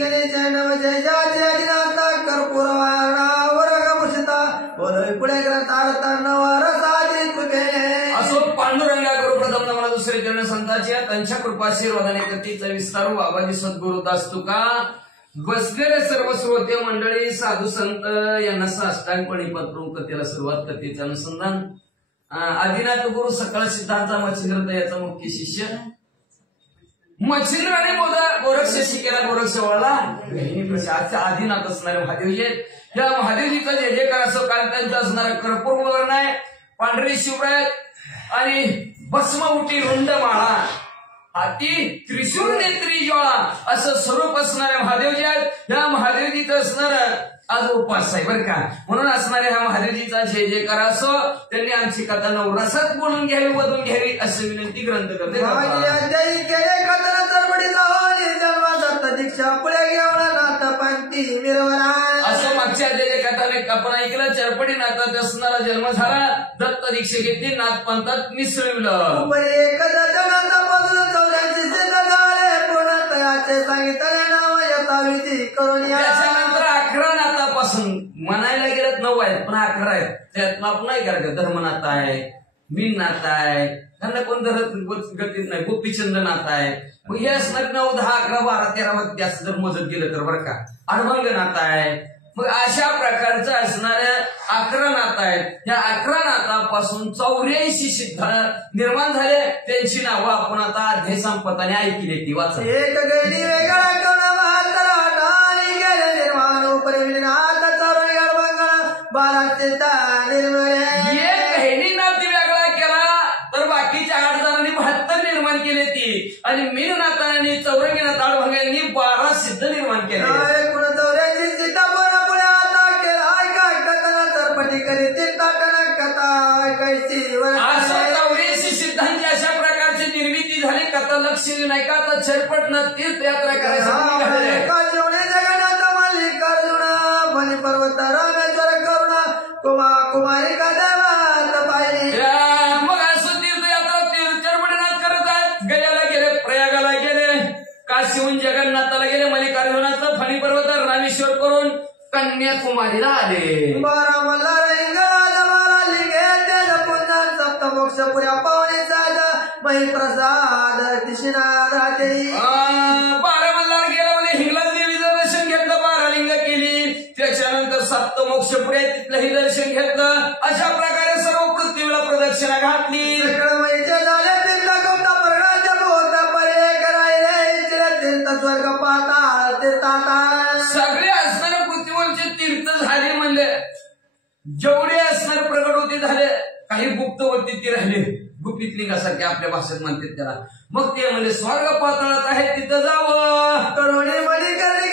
गणेश नम जय जयनाथ कर्पूर वर्गभूषिता बोल पुढे ग्रंथार्थ नवरसादी कृपेने असो पांडुरंगा गुरु प्रथम नमना दुसरे जन संतांची त्यांच्या कृपाशीर्वादाने कथेचा विस्तार बाबाजी सद्गुरु दास तुका बसलेले सर्व श्रोते मंडळी साधू संत यांना साष्टांगपणे पत्रून कथेला सुरुवात कथेचे अनुसंधान आदिनाथ गुरु सकळ सिद्धांचा मच्छिंद्र याचा मुख्य शिष्य मच्छिंद्र आणि गोरक्ष शिकेला गोरक्ष वळला आजच्या आदिनाथ असणारे महादेवजी या महादेवजीचा जे जे काय असो कारण त्यांचा असणारा कर्पूर वर्ण आहे पांढरी शिवराय आणि भस्म उठी रुंड माळा हाती त्रिशूळ नेत्री ज्वाळा असं स्वरूप असणाऱ्या महादेवजी आहेत या महादेवजीचं असणार आज उपास आहे बरं का म्हणून असणाऱ्या ह्या महादेवजीचा जय जयकार असो त्यांनी आमची कथा नवरसात बोलून घ्यावी वधून घ्यावी अशी विनंती ग्रंथ करते दीक्षा पुढे घेऊन नाथ पंक्ती मिरवला असं मागच्या जय कथाने आपण ऐकलं चरपडी नाथात असणारा जन्म झाला दत्त दीक्षा घेतली नाथ पंथात मिसळवलं सांगितले नाव यथाविधी करून त्याच्यानंतर 11 नाथापासून म्हणायला गेलं 9 आहेत पण 11 आहेत त्यात आपण नाही करायचं धर्मनाथ आहे मीन नाथ आहे त्यांना कोण गतीत नाही गोपीचंद नाथ आहे मग हे असणार 9 10 11 12 13 जास्त जर मोजत गेलं तर बरं का अडभंग नाथ आहे मग अशा प्रकारचं असणाऱ्या 11 नाथ आहेत या 11 नाथापासून 84 सिद्ध निर्माण झाले त्यांची नावं आपण आता अध्याय संपताने ऐकली ती वाचा एक गडी वेगळा कोण महाराणी गेले निर्माण उपरिनाथ चरण गडबंगण बाराचे निर्मळे एक हेडीनाथ वेगळा केला तर बाकीच्या 8 जणांनी 72 निर्माण केले ती आणि मीननाथांनी चौरंगीनाथ अडभंगांनी 12 सिद्ध निर्माण केले सिद्धांची अशा प्रकारची निर्मिती झाली कथा लक्ष्मी नाही का तर छरपट न तीर्थयात्रा करायची जगन्नाथ मल्लिकार्जुन बनी पर्वत रामेश्वर करुणा कुमारी का देवात पाहिली मग असं तीर्थयात्रा चरपटीनाथ करत आहेत गयाला गेले प्रयागाला गेले काशीहून जगन्नाथाला गेले मल्लिकार्जुनाचं फणी पर्वत रामेश्वर करून कन्याकुमारीला आले बारामला मोक्ष पुऱ्या पावणीचा महिप्रसाद दिशनाथ बारामल्ला गेला हिंगलाज देवीचं दर्शन घेतलं बारालिंग केली त्याच्यानंतर सप्तमोक्षपुऱ्या तिथलंही दर्शन घेतलं अशा प्रकारे सर्व पृथ्वीला प्रदक्षिणा घातली स्वर्ग पाताळ तीर्थाता सगळे असणारे पृथ्वीवरचे तीर्थ झाले म्हणले जेवढे असणारे प्रगट होते झाले काही गुप्तवरती ती राहिले गुपित लिंगासारखे आपल्या भाषेत म्हणतात त्याला मग ते म्हणजे स्वर्ग पातळात आहे तिथं जावं करोडे मणी करणे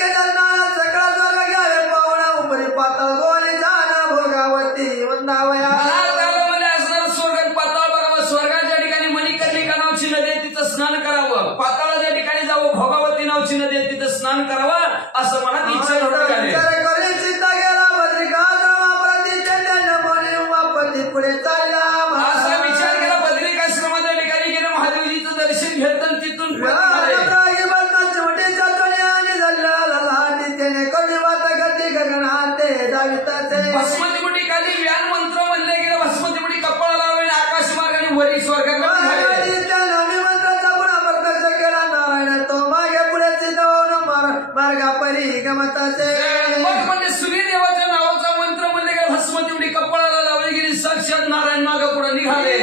सगळा स्वर्ग घ्यावे पावणा उपरी पातळ गोने जाना भोगावती वंदावया म्हणजे असणार स्वर्गात पाताळ बघावं स्वर्गाच्या ठिकाणी मणिकर्णिका नावची नदी आहे तिथं स्नान करावं पाताळाच्या ठिकाणी जावं भोगावती नावची नदी आहे तिथं स्नान करावं असं मनात इच्छा पुढे असा विचार केला बद्रिकाश्रमाच्या ठिकाणी गेलं महादेवजीचं दर्शन घेतलं तिथून भस्मतीमुठी खाली व्यान मंत्र म्हणले गेलं भस्मतीमुठी कपाळ लावले आकाश मार्गाने वरी स्वर्गात मंत्राचा पुन्हा प्रत्यक्ष केला नारायण तो मागे पुढे मार्गा परी गमताचे म्हणजे सूर्यदेवाच्या नावाचा मंत्र म्हणले गेला भस्मतीमुठी कपाळाला लावली गेली साक्षात नारायण मागे पुढे निघाले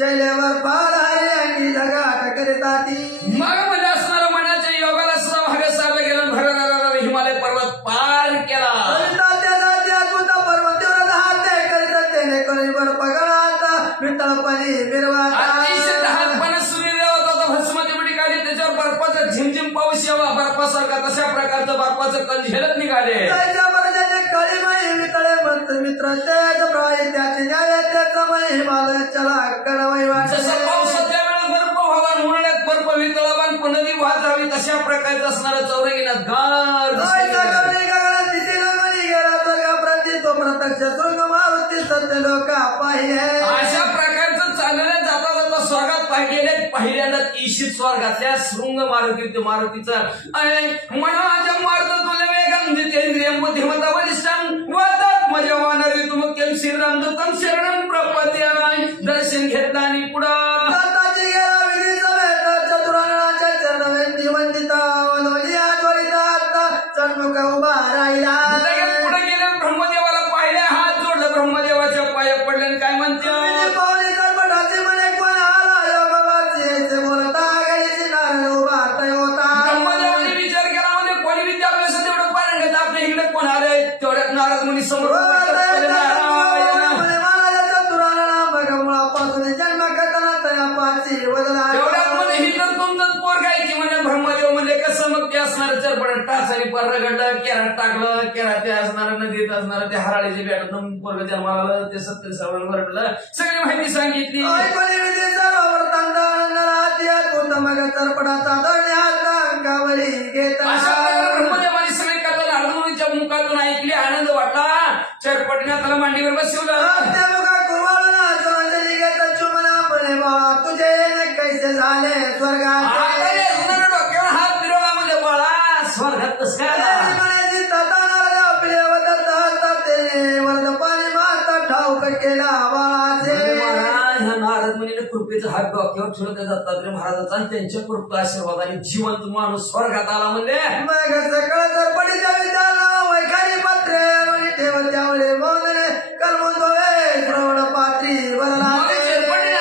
शैलेवर पार हरे अंगी ढगाट करिताती मग म्हणजे असणारा मनाच्या योगाला सुद्धा भाग साधला गेला भर हिमालय पर्वत पार केला पर्वत हाते करीत त्याने करी बर पगळात विठ्ठलपणी अतिशय लहानपणे सूर्यदेवाचा भस्मतीमुठी काढली त्याच्यावर बर्फाचा झिमझिम पाऊस यावा बर्फासारखा तशा प्रकारचं बर्फाचं कण झेलत निघाले कळीमाई वितळे मंत्र मित्र तेज प्राय त्याचे न्याय त्याचा महिमालय चला कडवाई जसं पावसाच्या वेळेस बर्फ हवामान उन्हाळ्यात बर्फ वितळावान नदी वाहत राहावी तशा प्रकारचं असणारा चौरंगीनाथ गार तो प्रत्यक्ष स्वर्ग मारुती सत्य लोक पाहिजे अशा प्रकारचं चालल्या जाता जाता स्वर्गात पाहिलेले पहिल्यांदा ईशित स्वर्गातल्या शृंग मारुतीचं मनाच्या मारुत तुला वेगम जितेंद्रियम बुद्धिमता वरिष्ठम वातात्मजवान ऋतुमुख्यम श्रीरामदूतम शरणम प्रपद्याय दर्शन घेतला आणि पुढं चतुरांगणाच्या चरणवेंदी वंदिता वनवलिया त्वरिता चणमुख उभा राहिला पुढे गेले ब्रह्मदेवाला पाहिल्या हात जोडलं ब्रह्मदेवाच्या पाया पडले आणि काय म्हणते ब्रह्मदेवाने विचार केला म्हणजे कोणी विद्या आपल्याला तेवढं पारण आपल्या इकडे कोण आलंय तेवढ्यात नारद मुनी समोर ब्रह्मदेव म्हणजे कसं मग ते असणार चरपड टाचारी परगडलं केरात टाकलं केरात ते असणार नदीत असणार ते हराळीचे बॅटून पोरग जन्माला आलं ते 70 सावरण वरडलं सगळी माहिती सांगितली ब्रह्मदेवाने सगळी कथा नारदमुनीच्या मुखातून ऐकली आनंद वाटला चरपटीने त्याला मांडीवर बसवलं तुझे कैसे झाले स्वर्गात हात फिरवला म्हणजे बाळा स्वर्गात कसं केला नारद मुनीने कृपेचा हात डोक्यावर ठेवलं त्या दत्तात्रय महाराजांचा आणि त्यांच्या कृपा आशीर्वादाने जिवंत माणूस स्वर्गात आला म्हणजे मग सकाळ तर पडीच्या विचार वैखारी पत्रे ठेवत त्यामुळे मोदने कलमून श्रवण पात्री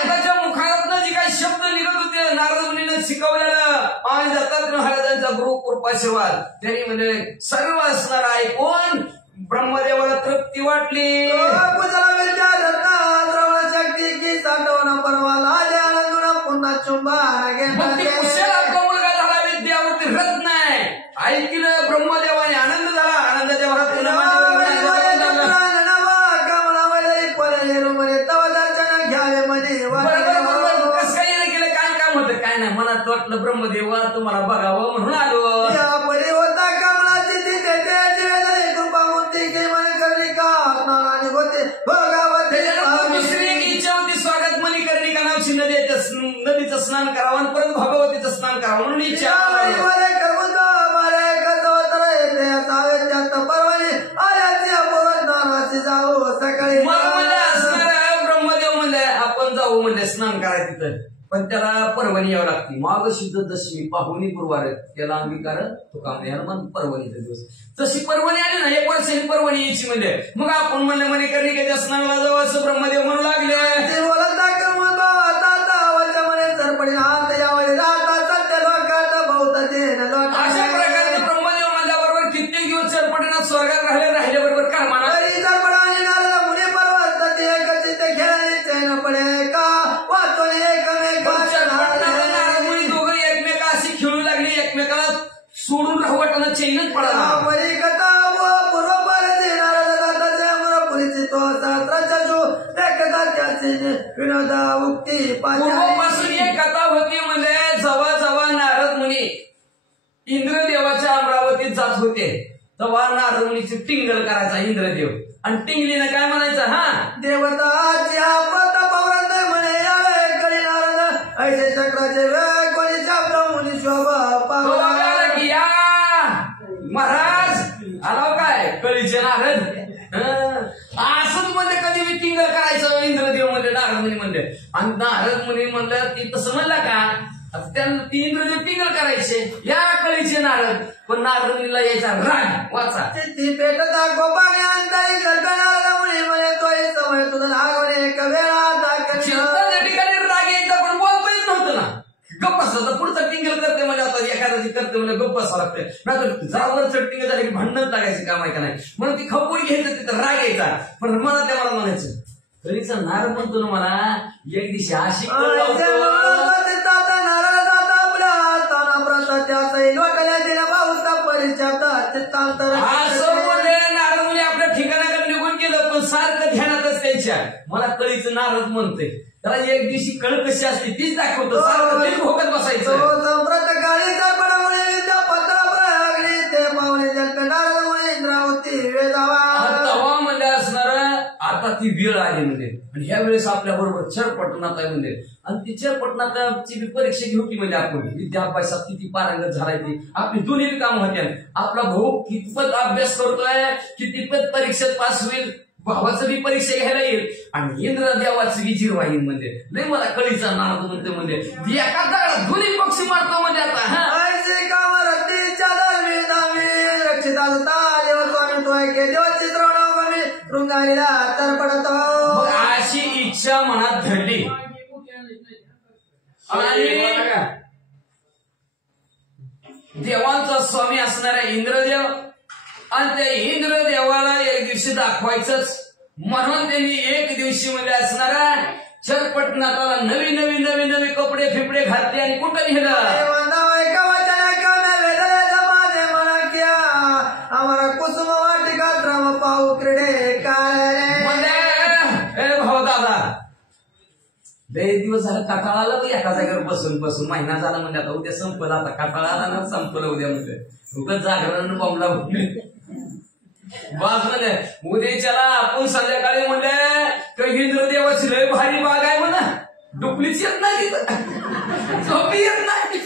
त्याच्या मुखातनं जे काही शब्द निघत होते नारद मुनीने शिकवलेलं आणि दत्तात्रय महाराजांचा गुरु कृपाशीर्वाद त्यांनी म्हणजे सर्व असणार ऐकून ब्रह्मदेवाला तृप्ती वाटली पुन्हा चुंबारा मुलगा झाला विद्यावरती रत्न आहे ऐकलं ब्रह्मदेवाने आनंद झाला आनंद देवाला कसं काही नाही केलं काय काम होतं काय नाही मनात वाटलं ब्रह्मदेवा तुम्हाला बघावं म्हणून आलो नदीचं स्नान करावं परत भगवतीचं स्नान करावं म्हणून इच्छा ब्रह्मदेव म्हणले आपण जाऊ म्हणजे स्नान करायचं तिथं पण त्याला परवणी यावं लागते माघ शुद्ध दशमी पाहुणी गुरुवार त्याला अंगीकार तुका मन परवणीचा दिवस तशी परवणी आली ना 1 वर्षाची परवणी यायची म्हणजे मग आपण म्हणले म्हणे कर्णिकेच्या स्नानाला जाऊ असं ब्रह्मदेव म्हणू लागले अशा प्रकारे ब्रह्मदेव म्हणल्याबरोबर कित्येक दिवस चरपटीनाथ स्वर्गात राहिल्याबरोबर काय म्हणा दोघं एकमेकाशी खेळू लागली एकमेकाला सोडून राहू वाटणं चैनच पडाला पूर्वापासून एक कथा होती म्हणजे जवळ जवळ नारद मुनी इंद्रदेवाच्या अमरावतीत जात होते तेव्हा नारद मुनीची टिंगल करायचा इंद्रदेव आणि टिंगलीनं काय म्हणायचं हा देवताच्या म्हणे ऐसे चक्राचे कोणी शब्द मुनी शोभा महाराज आला काय कळीचे नारद असंच म्हणजे कधी मी टिंगल करायचं इंद्रदेव म्हणले नारद मुनी म्हणले आणि नारद मुनी म्हणलं ती तसं म्हणला का त्यांना ती इंद्रदेव टिंगल करायचे या कळीचे नारद पण नारद मुनीला यायचा राग वाचा ती पेटता गोपाने अंतरी कल्पना मुली म्हणे तोय समय तुझं नागवणे एक वेळा ठिकाणी राग यायचा पण बोलता येत नव्हतं ना गप्प असतं पुढचा टिंगल करते म्हणजे आता एखाद्याची करते म्हणजे गप्प असावं लागते नाही जाऊन टिंगल झाले की भांडण लागायचं काम आहे का नाही म्हणून ती खपून घ्यायचं तिथं राग यायचा पण मला त्या मला म्हणायचं तरीचा नारद म्हणतो ना मला एक दिवशी अशी असं बोलले नारद मुनी आपल्या ठिकाणाकडे निघून गेलं पण सारखं ध्यानातच त्याच्या मला कळीचं नारद म्हणते त्याला एक दिवशी कळ कशी असते तीच दाखवतो सारखं तेच भोगत बसायचं तेव्हा म्हणजे असणार आता ती वेळ आली म्हणजे आणि ह्या वेळेस आपल्या बरोबर चरपटनाथ आहे म्हणजे आणि ती चरपटनाथाची परीक्षा घ्या होती म्हणजे आपण विद्या अभ्यासात किती पारंगत झालाय ती आपली दोन्ही काम होत्या आपला भाऊ कितपत अभ्यास करतोय कितीपत परीक्षेत पास होईल भावाचं बी परीक्षा घ्यायला येईल आणि इंद्रदेवाचं बी जिरवाहीन म्हणजे नाही मला कळीचा नाव म्हणते म्हणजे एका दगडात दोन्ही पक्षी मारतो म्हणजे आता अशी इच्छा मनात धरली आणि देवांचा स्वामी असणारा इंद्रदेव आणि त्या इंद्रदेवाला एक दिवशी दाखवायचंच म्हणून त्यांनी एक दिवशी म्हणजे असणारा चरपटनाथाला नवी नवी नवी नवी कपडे फिपडे घातले आणि कुठं लिहिलं कुसुम वाटिका द्रम पाहू क्रीडे काय भाऊ दादा लय दिवस झाला काटाळा आला एका जागेवर बसून बसून महिना झाला म्हणजे आता उद्या संपलं आता काटाळा आला ना संपलं उद्या म्हणजे उगाच जागरण बॉम्बला बाज म्हणजे उद्याच्याला आपण संध्याकाळी म्हणले इंद्रदेवाची लय भारी बाग आहे म्हणा डुकलीच येत नाही तिथं झोपी येत नाही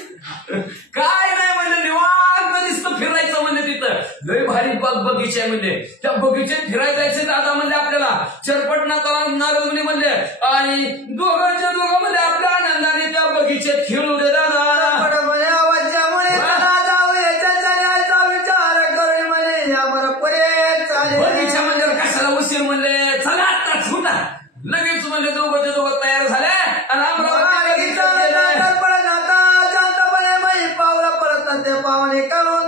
काय नाही म्हणजे निवांत नुसतं फिरायचं म्हणजे तिथं लय भारी बाग बगीचा आहे म्हणजे त्या बगीच्यात फिरायला जायचं दादा म्हणजे आपल्याला चरपटनाथाला नारद मुनी म्हणले आणि दोघांच्या दोघांमध्ये आपल्या आनंदाने त्या बगीच्यात खेळू दे दादा बगीच्यामध्ये कशाला उशीर म्हणले चला आता छुटा लगेच म्हणले दोघं तयार झाले आणि पाहुणे करून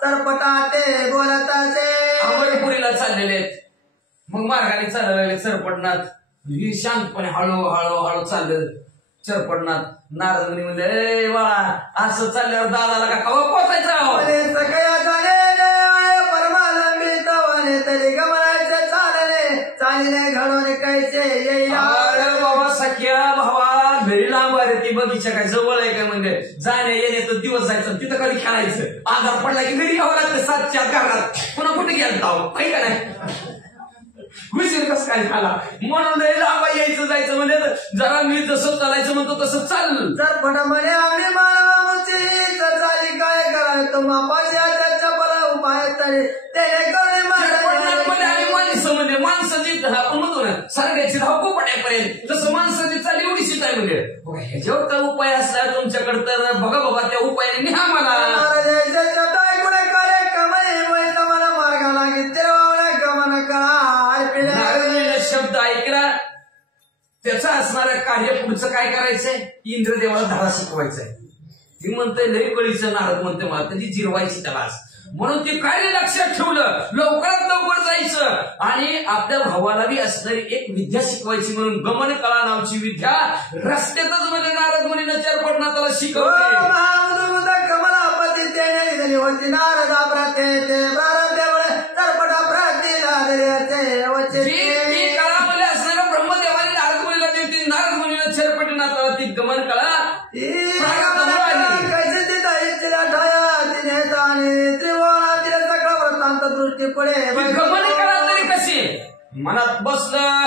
चरपटाते बोलताचे अमरपुरीला चाललेले आहेत मग मार्गाने चालले लागले चरपटनाथ ही शांतपणे हळूहळू चाललं चरपटनाथ नारद मुनी म्हणजे ए बाळा असं चालल्यावर दादाला का कवा पोचायचं परमानंदित वने तरी गमनाचे चालले घडवणे कैसे येईल बाबा सख्या भावा घरी लांब आहे ती बगीचा काय जवळ आहे काय म्हणजे जाण्या येण्याचं दिवस जायचं तिथं कधी खेळायचं आधार पडला की घरी यावं लागतं 7च्या घरात पुन्हा कुठे गेलं काही का नाही उशीर कसं काय झाला म्हणून लांब यायचं जायचं म्हणजे जरा मी जसं चालायचं म्हणतो तसं चाल चरपट म्हणे आम्ही मानवाची चाली काय करायचं मापाशी त्याच्या बरा उपाय तरी त्याने करून माणसं म्हणजे माणसाची आपण म्हणतो ना सारख्याची धावपळ पड्यापर्यंत तसं माणसाची चाल एवढीशी काय म्हणजे ह्याच्यावर काय उपाय असला तुमच्याकडे तर बघा बाबा त्या उपायाने निहा मला शब्द ऐकला त्याचा असणारं कार्य पुढचं काय करायचंय इंद्रदेवाला धडा शिकवायचाय ती म्हणते लई कळीचं नारद म्हणते मला त्याची जिरवायची त्याला म्हणून ते कार्य लक्षात ठेवलं लवकरात लवकर जायचं आणि आपल्या भावाला बी असणारी एक विद्या शिकवायची म्हणून गमन कला नावची विद्या रस्त्यातच म्हणजे नारद मुनीनं चरपटनाथाला शिकवली कमलापती नारदा काळामध्ये असणाऱ्या ब्रह्मदेवाने नारद मुनीला दिली नारद मुनीनं चरपटनाथाला ती गमन कला गमन कला तरी कशी मनात बसलं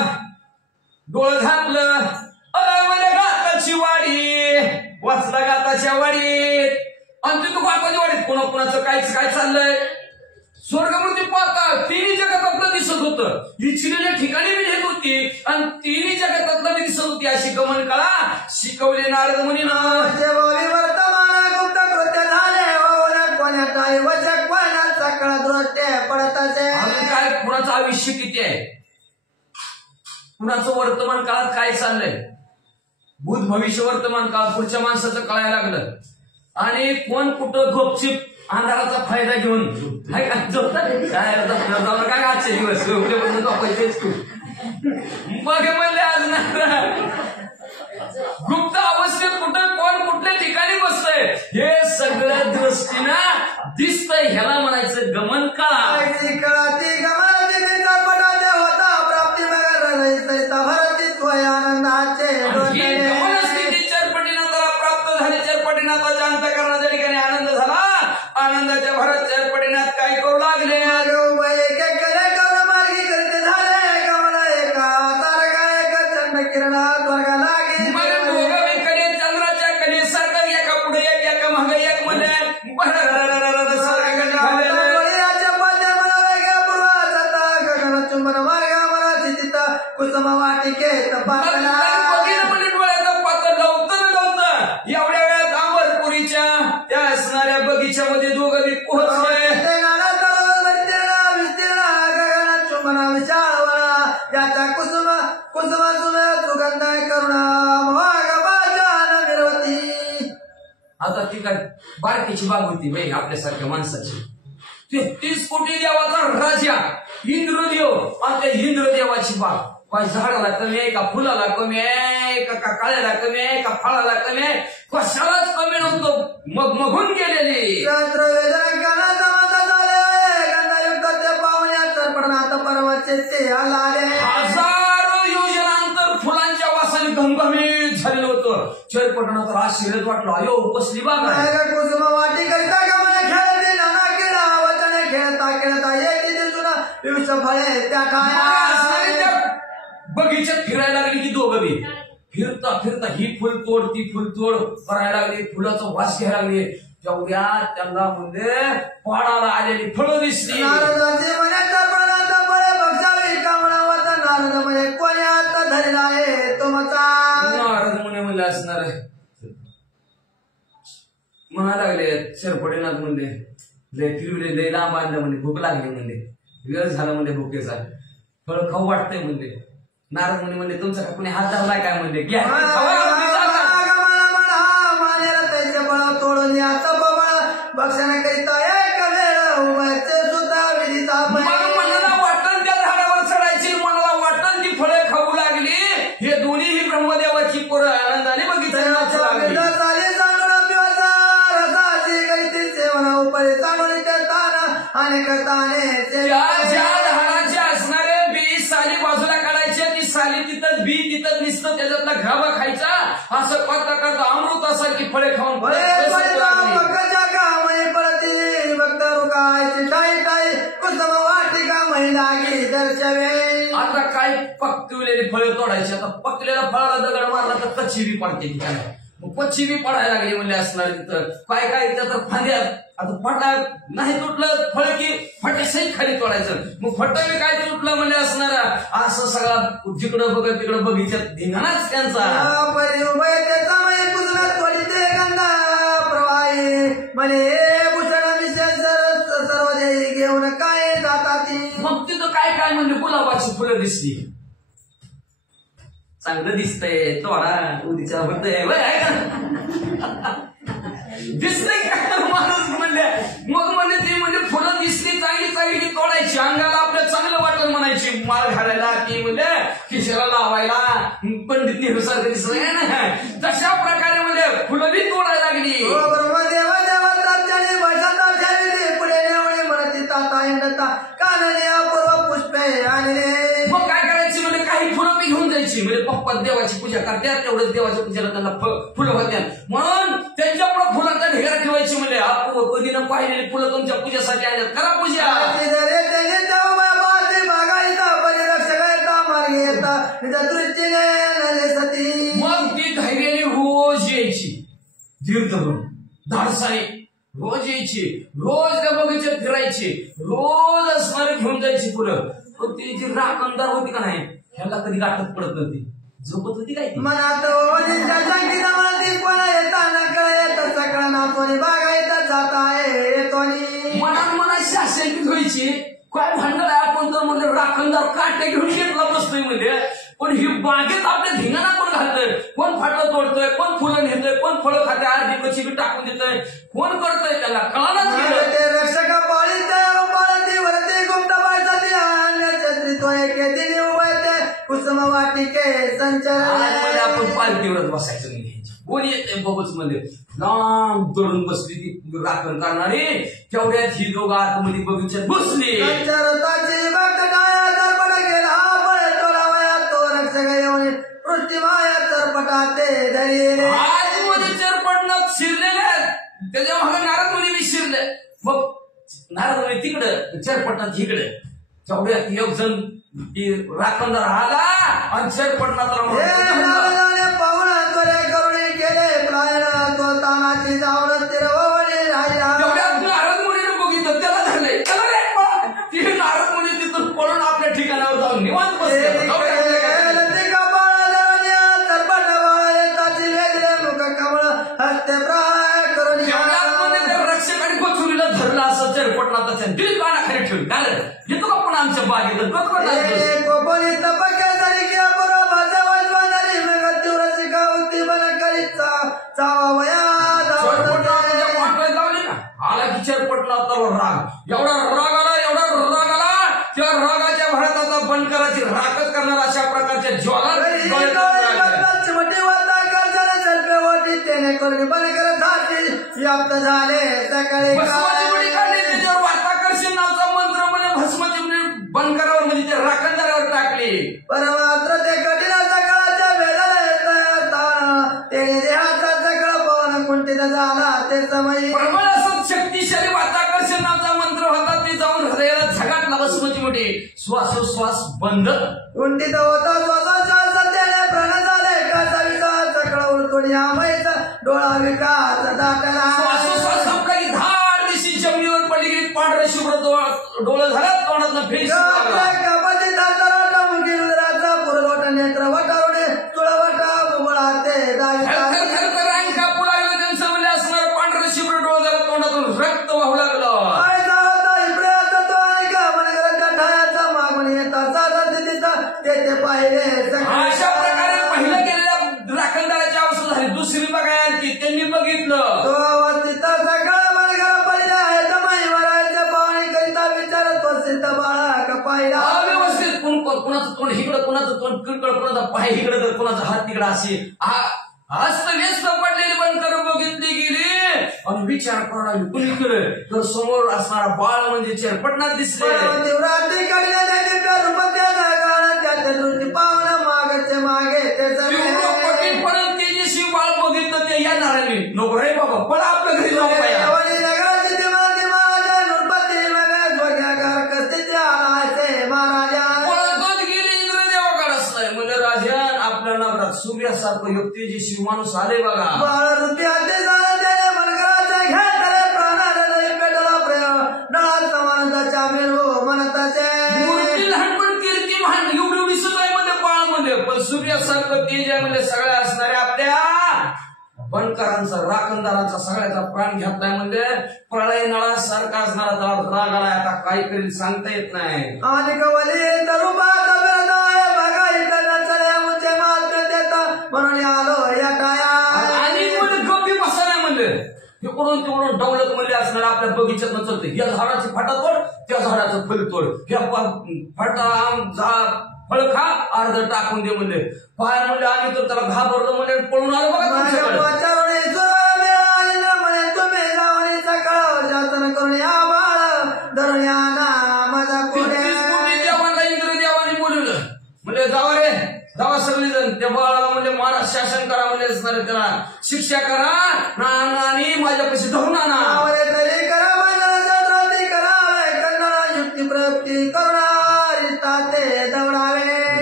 डोळ झाकलं अरे गाताची वाडी वाचला गाताच्या वाडीत आणि तिथं बापाच्या वाडीत कोणाचं काय चाललंय स्वर्गमूर्ती पाहता तिन्ही जगातातलं दिसत होतं इच्छिलेल्या ठिकाणी बी येत होती आणि तिन्ही जगातातलं बी दिसत होती अशी गमन कळा शिकवली नारद मुनीनं वर्तमान गुप्त कृत्य झाले कोणाचाही वचक कोणाचा कळा दृष्ट्या पडत असे काय कुणाचं आयुष्य किती आहे कुणाचं वर्तमान काळात काय चाललंय भूत भविष्य वर्तमान काळात पुढच्या माणसाचं कळायला लागलं आणि कोण कुठं गपचिप अंधाराचा फायदा घेऊन काय आजचे दिवस मग म्हणले आज गुप्त अवस्थेत कुठं कोण कुठल्या ठिकाणी बसतंय हे सगळं दृष्टीनं दिसतंय ह्याला म्हणायचं गमन कळा आनंदाचे चरपटीनाथाला प्राप्त झाले चरपटीनाथाच्या अंतःकरणाच्या ठिकाणी आनंद झाला आनंदाच्या भरात चरपटीनाथ काय करू लागले वाटिकेत पातला म्हणजे डोळ्याचं पातळ लवतं एवढ्या वेळात अंबरपुरीच्या त्या असणाऱ्या बगीच्यामध्ये दोघं बी पोहोचले. याचा कुसुम सुगंध करुणा आता ती काय बारकीची बाग होती बाई आपल्यासारख्या माणसाची. 33 कोटी देवाचा राजा इंद्रदेव आणि त्या इंद्रदेवाची बाग. काय झाडाला कमी आहे का, फुलाला कमी आहे का, काळ्याला कमी आहे का, फळाला कमी आहे, कशालाच कमी नव्हतो. मगमगून गेलेली हजारो योजनांतर फुलांच्या वासाने घमघमीत झालेलं होतं. चरपटणा तर आश्चर्यच वाटलं, अयो कसली बाग आहे. कुसुम वाटी करिता गमन खेळते नाना केला वचने खेळता खेळता येते दिवसून विविध फळे त्या त्या बगीच्यात फिरायला लागली की दोघं बी फिरता फिरता ही फुलतोड ती फुलतोड करायला लागली, फुलाचा वास घ्यायला लागली. जेवढ्या त्यांना म्हणजे पाडाला आलेली फळं दिसली. नारद मुनी म्हणले असणार म्हणायला लागले शेरपडेनाथ म्हणले लय फिरवले लय लांब आणलं म्हणजे भूक लागली म्हणले, वेळ झाला म्हणजे भुकेचा, फळ खाऊ वाटतंय म्हणले. नारद मुनी म्हणले तुमचा का कुणी हात धरलाय काय म्हणले, घ्या तोडून आता बाबा भक्षण करिता एक वेळ सुद्धा विधिता मनाला वाटण त्या झाडावर चढायची, मनाला वाटण ती फळे खाऊ लागली. हे दोन्ही ब्रह्मदेवाची पोरं आनंदाने बघितलं. ज्या झाडाच्या असणारे बी साली बाजूला काढायचे, ती साली तिथंच बी तिथंच निसतं त्याच्यातला घाबा खायचा. असं करता करता अमृतासारखी फळे खाऊन आता काय पकविलेली फळे तोडायची. आता पकलेल्या फळाला दगड मारला तर कच्ची बी पडते काय, मग कच्ची बी पडायला लागली म्हणजे असणार तिथं काय काय तर फांद्या. आता फटा नाही तुटलं फळ की फटे सही खाली तोडायचं, मग फट बी काय तुटलं म्हणजे असणारा. असं सगळा जिकडं बघत तिकडं बगीच्यात धिंगाणाच त्यांचा. घेऊन काय जातात मग तिथं काय काय म्हणजे गुलाबाची फुलं दिसली. चांगलं दिसतंय तोडा उदीच्या होतंय दिसतंय काय माणूस म्हणले. मग म्हणजे ती म्हणजे फुलं दिसली चांगली चांगली तोडायची, अंगाला आपल्या चांगलं वाटत म्हणायची, माळ घालायला की म्हणजे खिशाला लावायला पंडित नेहरू सारखं दिसतंय ना, तशा प्रकारे म्हणजे फुलं बी तोडायला लागली. मग काय करायची म्हणजे काही फुलं बी घेऊन जायची, म्हणजे पप्पा देवाची पूजा करतात तेवढंच देवाच्या पूजेला त्यांना फुलं होत्या म्हणून त्यांच्यापुढे फुलांचा ढेरा ठेवायची. म्हणजे कधी न पाहिलेली फुलं तुमच्या पूजेसाठी आल्यात, करा पूजा. मग ती धैर्याने रोज यायची, दीर्घ म्हणून धाडसाने रोज यायची, रोज त्या बगीच्यात फिरायची, रोज असणारे घेऊन जायची फुलं. पण ती जी राखणदार होती का नाही ह्याला कधी गाठत पडत नव्हती, झोपत होती काय मनात मनात मनात शासकीच व्हायची. काय भांडण आहे आपण तर म्हणजे राखणदार काटे घेऊन घेतला बसतोय म्हणजे, पण ही बागेत आपल्या धिंगाणा कोण घालतोय, कोण फाटं तोडतोय, कोण फुलं नेतोय, कोण फळं खाते, अर्धी कशी बी टाकून देतोय, कोण करतोय त्याला कळालंच गेलं. रक्षक पाळीते वरती गुप्त कुसुम वाटिके संचरण आपण पालखीवरच बसायचं नाही. कोण येते बबच मध्ये लांब दडून बसली ती राखण करणारी, तेवढ्यात ही दोघं आतमध्ये बगीच्यात बसली. आतमध्ये चरपटणात शिरलेले त्याच्या मागे नारद मुनी बी शिरले. मग नारद मुनी तिकडं चरपटणात इकडे, तेवढ्यात एक जण राखणदार आला आणि चरपटणात नारद मुनीने बघितलं त्याला धरले, ती नारद मुनी तिथून पळून आपल्या ठिकाणावर जाऊन निवांत बसले. चरपटनाथाच्या दिल कानाखाली ठेवली काय येतो का पण आमच्या बागेत कोपणी तपक्यासाठी किंवा बरोबर वाजवानारी मग तीव्र शिकावती बन करीचा चावया लावली ना आला की चरपटनाथावर राग एवढा राग आला त्या रागाच्या भरात आता बंद करायची राखच करणार अशा प्रकारच्या ज्वाला व्याप्त झाले सकाळी वाताकर्षण नावाचा मंत्र म्हणजे भस्माची बंद करावर म्हणजे ते राखणदारावर टाकली परमात्र ते कठीणाचा काळाच्या वेळेला येतात त्याने देहाचा सगळा पवन कुंठित झाला ते समय प्रबळ असं शक्तिशाली वाताकर्षण नावाचा मंत्र होता ते जाऊन हृदयाला झगाटला भस्माची मोठी श्वासोश्वास बंद कुंठित होता श्वासोश्वास त्याने प्राण झाले काचा विकास सगळा उलटून यामाईचा डोळा विकास दाटला श्वासोश्वास काही धार दिशी जमिनीवर पडली गेली पांढरे शुभ्र डोळं झालं तोंडातनं फेस पुरवठा नेत्र वटावडे तुळवटा मुबळा ते अंका पुलायला त्यांचं म्हणजे असणार पांढरे शुभ्र डोळं झालं तोंडातून रक्त वाहू लागलं अशा प्रकारे पहिलं गेलेल्या राखणदाराची अवस्था झाली दुसरी बघायला की त्यांनी बघितलं अव्यवस्थित कुणाचं तोंड इकडं कुणाचं तोंड तिकडं कुणाचा पाय इकडं तर कुणाचा हात तिकडं असे व्यस्त पडलेली बंकर बघितली गेली आणि विचार करायला कुणी केलं तर समोर असणारा बाळ म्हणजे चेरपटनाथ दिसले पटपर्यंत तेजस्वी बाळ बघितलं ते येणार आहे नको रे बाबा पण आपल्या घरी जाऊ सूर्यासारखं एक तेजस्वी माणूस आले बघा मूर्ती लहानपण कीर्ती महान एवढी दिसत आहे मध्ये बाळामध्ये पण सूर्यासारखं तेज आहे म्हणजे सगळ्या असणाऱ्या आपल्या बनकरांचा राखणदारांचा सगळ्याचा प्राण घेतलाय म्हणजे प्रळय नळासारखा असणारा त्याला राग आलाय आता काय करेल सांगता येत नाही म्हणून आलो आणि गप्पी बसायला म्हणले इकडून तिकडून डवलत म्हणजे असणार आपल्या बगीच्यातनं चालतं या झाडाची फाटा तोड त्या झाडाचं फळ तोड ह्या फाटा फळ खा अर्ध टाकून दे म्हणले पाय म्हणले आम्ही तर त्याला घाबरलो म्हणजे पळून आलो बघा देवाला इंद्रदेवाने बोलवलं म्हणजे जावा रे जावा सगळेजण त्या बाळाला म्हणजे महाराज शासन करा म्हणजे असणार त्याला शिक्षा करा आणि माझ्यापाशी धरून आणा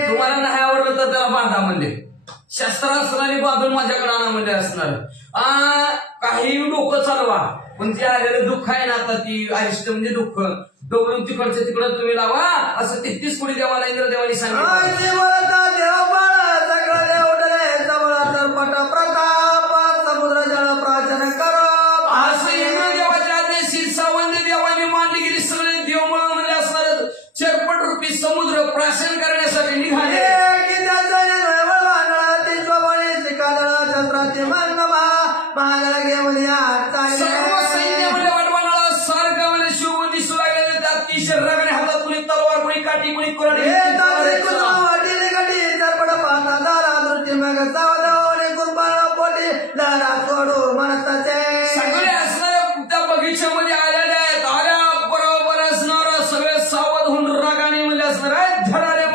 तुम्हाला नाही आवडलं तर त्याला बांधा म्हणजे शस्त्रास्त्राने बांधून माझ्याकडे आणा म्हणजे असणार काही लोक चालवा पण ते आलेलं दुःख आहे ना आता ती अरिष्ट म्हणजे दुःख डोबळून तिकडचं तिकडं तुम्ही लावा असं 33 कोटी देवाला इंद्रदेवानी सांगितलं समुद्र जळ प्राचन करो असं इंद्रदेवाच्या आदेशी सावंत देवानी मानली गेली सगळे देव म्हणून म्हणजे असणार चरपट रूपी समुद्र प्राशन करण्यासाठी निघाले सर्व सैन्य म्हणजे वडवानाला सारखं म्हणजे शिव दिसू लागले त्यात अतिशय रगणे हातात कुणी तलवार कुणी काठी कुणी कोरडी सगळे असणाऱ्या त्या बगीच्यामध्ये आलेले आहेत आल्या बरोबर असणार सगळे सावध होऊन रागाने म्हणजे असणार आहेत धरारे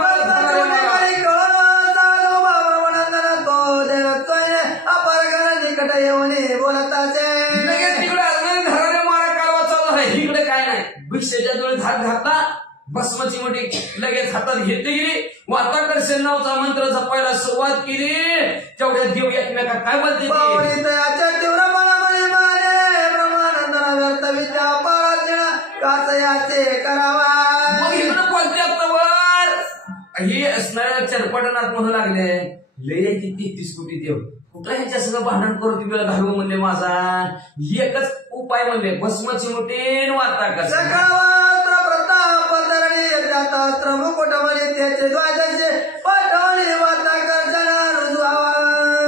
तिकडे धरारे मारा कालवा चालू आहे इकडे काय नाही भिक्षेच्या डोळे हात घातला भस्माची मोठी लगेच हातात घेतली गेली वाताकर्षण नावाचा मंत्र जपायला सुरुवात केली तेवढ्या देव एकमेका काय बोलते हे असणाऱ्या चरपटनात म्हणू लागले लय 33 कोटी देव कुठं ह्याच्या सगळं भांडण करू ती वेळ घालू म्हणले माझा एकच उपाय म्हणले भस्मची मुठीन वार्ता कर सकाळत्र प्रताप धरणी जातात्र मुकुट म्हणे त्याचे द्वादशे पटवणे वार्ता करताना रुजवावा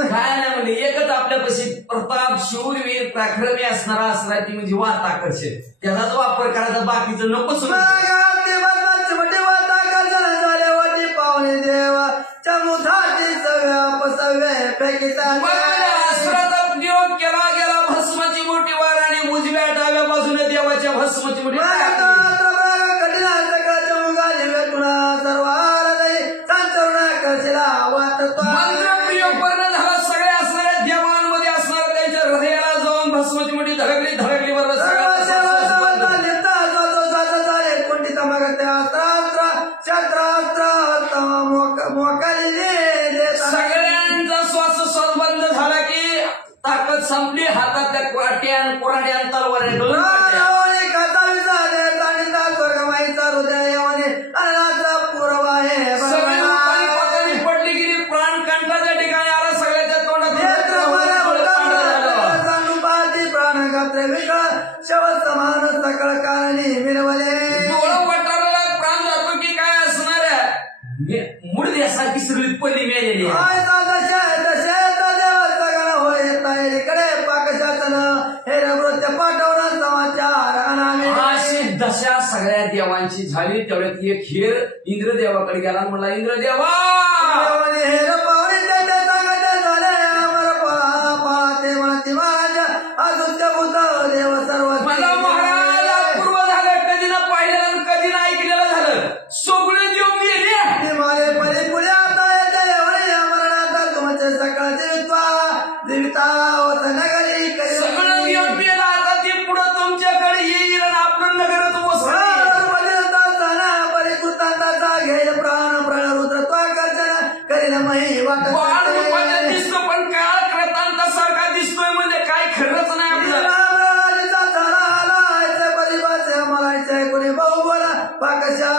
काय नाही म्हणले एकच आपल्यापाशी प्रताप शूरवीर पराक्रमी असणारा असणार ती म्हणजे वार्ता करशे त्याचाच वापर करायचा बाकीचं नकोच मोठी वार्ता करताना झाले वाटी पाहुणे देवा चमुथाची सव्या पसव्या पैकीचा उपयोग केला गेला भस्माची मोठी वार आणि उजव्या डाव्या बाजूने देवाच्या भस्माची मोठी मंत्रप्रयोग करणं झाला सगळ्या असणाऱ्या देवांमध्ये असणाऱ्या त्यांच्या हृदयाला जाऊन भस्माची मोठी धडकली बरोबर सगळ्यांचा श्वास बंद झाला की ताकद संपली हातात त्या कोराड्या तलवार पडली गेली प्राण कंठाच्या ठिकाणी आला सगळ्याच्या तोंडात शव समान सकळ कारणी मिळवले डोळं पटाला प्राण जातो की काय असणार आहे मुडद्यासारखी सगळी पल्ली मिळालेली दशा सगळ्या देवांची झाली तेवढ्यात एक हेर इंद्रदेवाकडे गेला म्हणला इंद्रदेवा हेर पाहुणे झाले अमर पाहते माती माझ्या अजुत्य भूत देव सर्व मला महाराज पूर्व झालं कधी ना पाहिलेलं कधी ना ऐकलेलं झालं सगळे देव गेले माझे परी पुढे आता येते अमरनाथा तुमचे सकाळचे जीविता होत नगरी सगळं देव गेला आता ते पुढं तुमच्याकडे येईल आणि आपलं नगर घेईल प्राण प्रण रुद्र तो कर्जन करील मही वाट दिसतो पण काळ कृतांतासारखा दिसतोय म्हणजे काय खरंच नाही आपल्याला कोणी भाऊ बोला पाकशा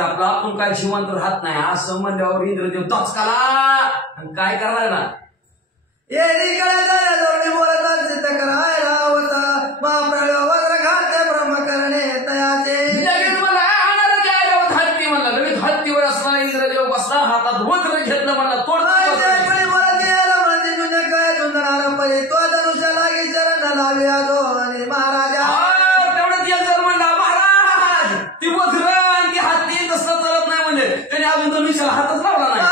आपला आपण काय जिवंत राहत नाही असं म्हणल्यावर इंद्रदेव दचकाला आणि काय करायला ना येरी बोलतात सिद्ध करायला होता महाप्रयोग घाटे ब्रह्म करणे तयाचे हत्तीवर असणारा इंद्रदेव बसला हातात वज्र घेतलं म्हणला तोड महाराजा तेवढं जर म्हणला महाराज ती वज्र आणि ती हत्ती तसं चालत नाही म्हणजे त्याने अजून धनुष्याला हातच लावला नाही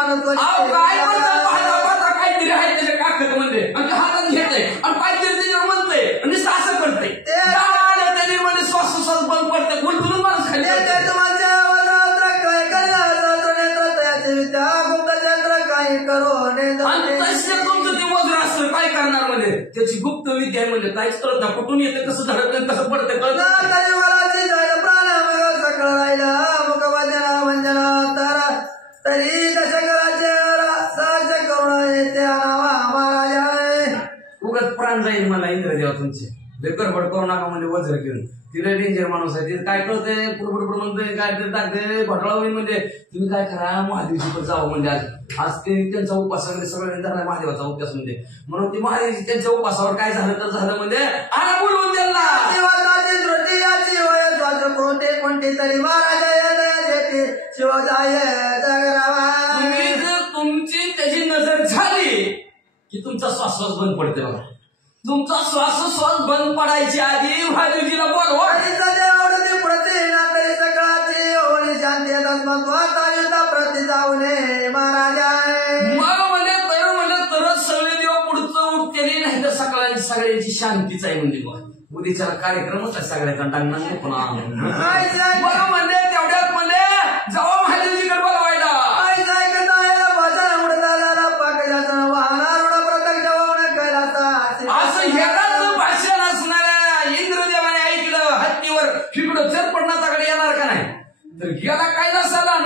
काय म्हणतात काहीतरी आहे त्याच्या काकत मध्ये आणि हातात घेतलंय आणि काहीतरी त्याच्यावर म्हणतंय आणि सासं करतंय त्याने मध्ये श्वास बंद पडतंय गुंतवून माणूस खाली तुमचं ते वज्र असतं काय करणार म्हणजे त्याची गुप्त विद्या म्हणजे काहीच कळत नाही कुठून येते कसं धडकतं कसं पडतं कळत सकळ राहिला मुखवंजना वंजना तारा तरी दशकराचे सहज करून येते महाराजा उगत प्राण जाईल मला इंद्रदेवा तुमचे बेकरबड करू नका म्हणजे वज्र घेऊन तिला डेंजर माणूस आहे तिथे काय कळतंय पुढे म्हणतोय काय तरी टाकते घोटाळा होईल म्हणजे तुम्ही काय करा महादेवची पण जावं म्हणजे आज ते त्यांचा उपास सगळ्यांनी झाला महादेवाचा उपास म्हणजे म्हणून ती महादेवची त्यांच्या उपासावर काय झालं तर झालं म्हणजे आला बोलवून त्यांना कोणती तरी महाराजा शिवजाय तुमची त्याची नजर झाली की तुमचा श्वासोश्वास बंद पडते बघा तुमचा श्वासोश्वास बंद पडायच्या आधी महादेवजीला बोलवा तरी सकाळची होणी शांती प्रति जाऊ नये महाराजा मग म्हणले तरच सगळे देव पुढचं उठतेली नाही तर सगळ्यांची शांतीच आहे म्हणजे बघा उद्याच्या कार्यक्रमच आहे सगळ्याचा टांगणा म्हणले तेवढ्यात म्हणले जावा महादेवजीकडे बोलवायला असं ह्याच भाषण असणाऱ्या इंद्रदेवाने ऐकलं हत्तीवर फिकडं चरपडणाकडे येणार का नाही तर गेला काय नसाला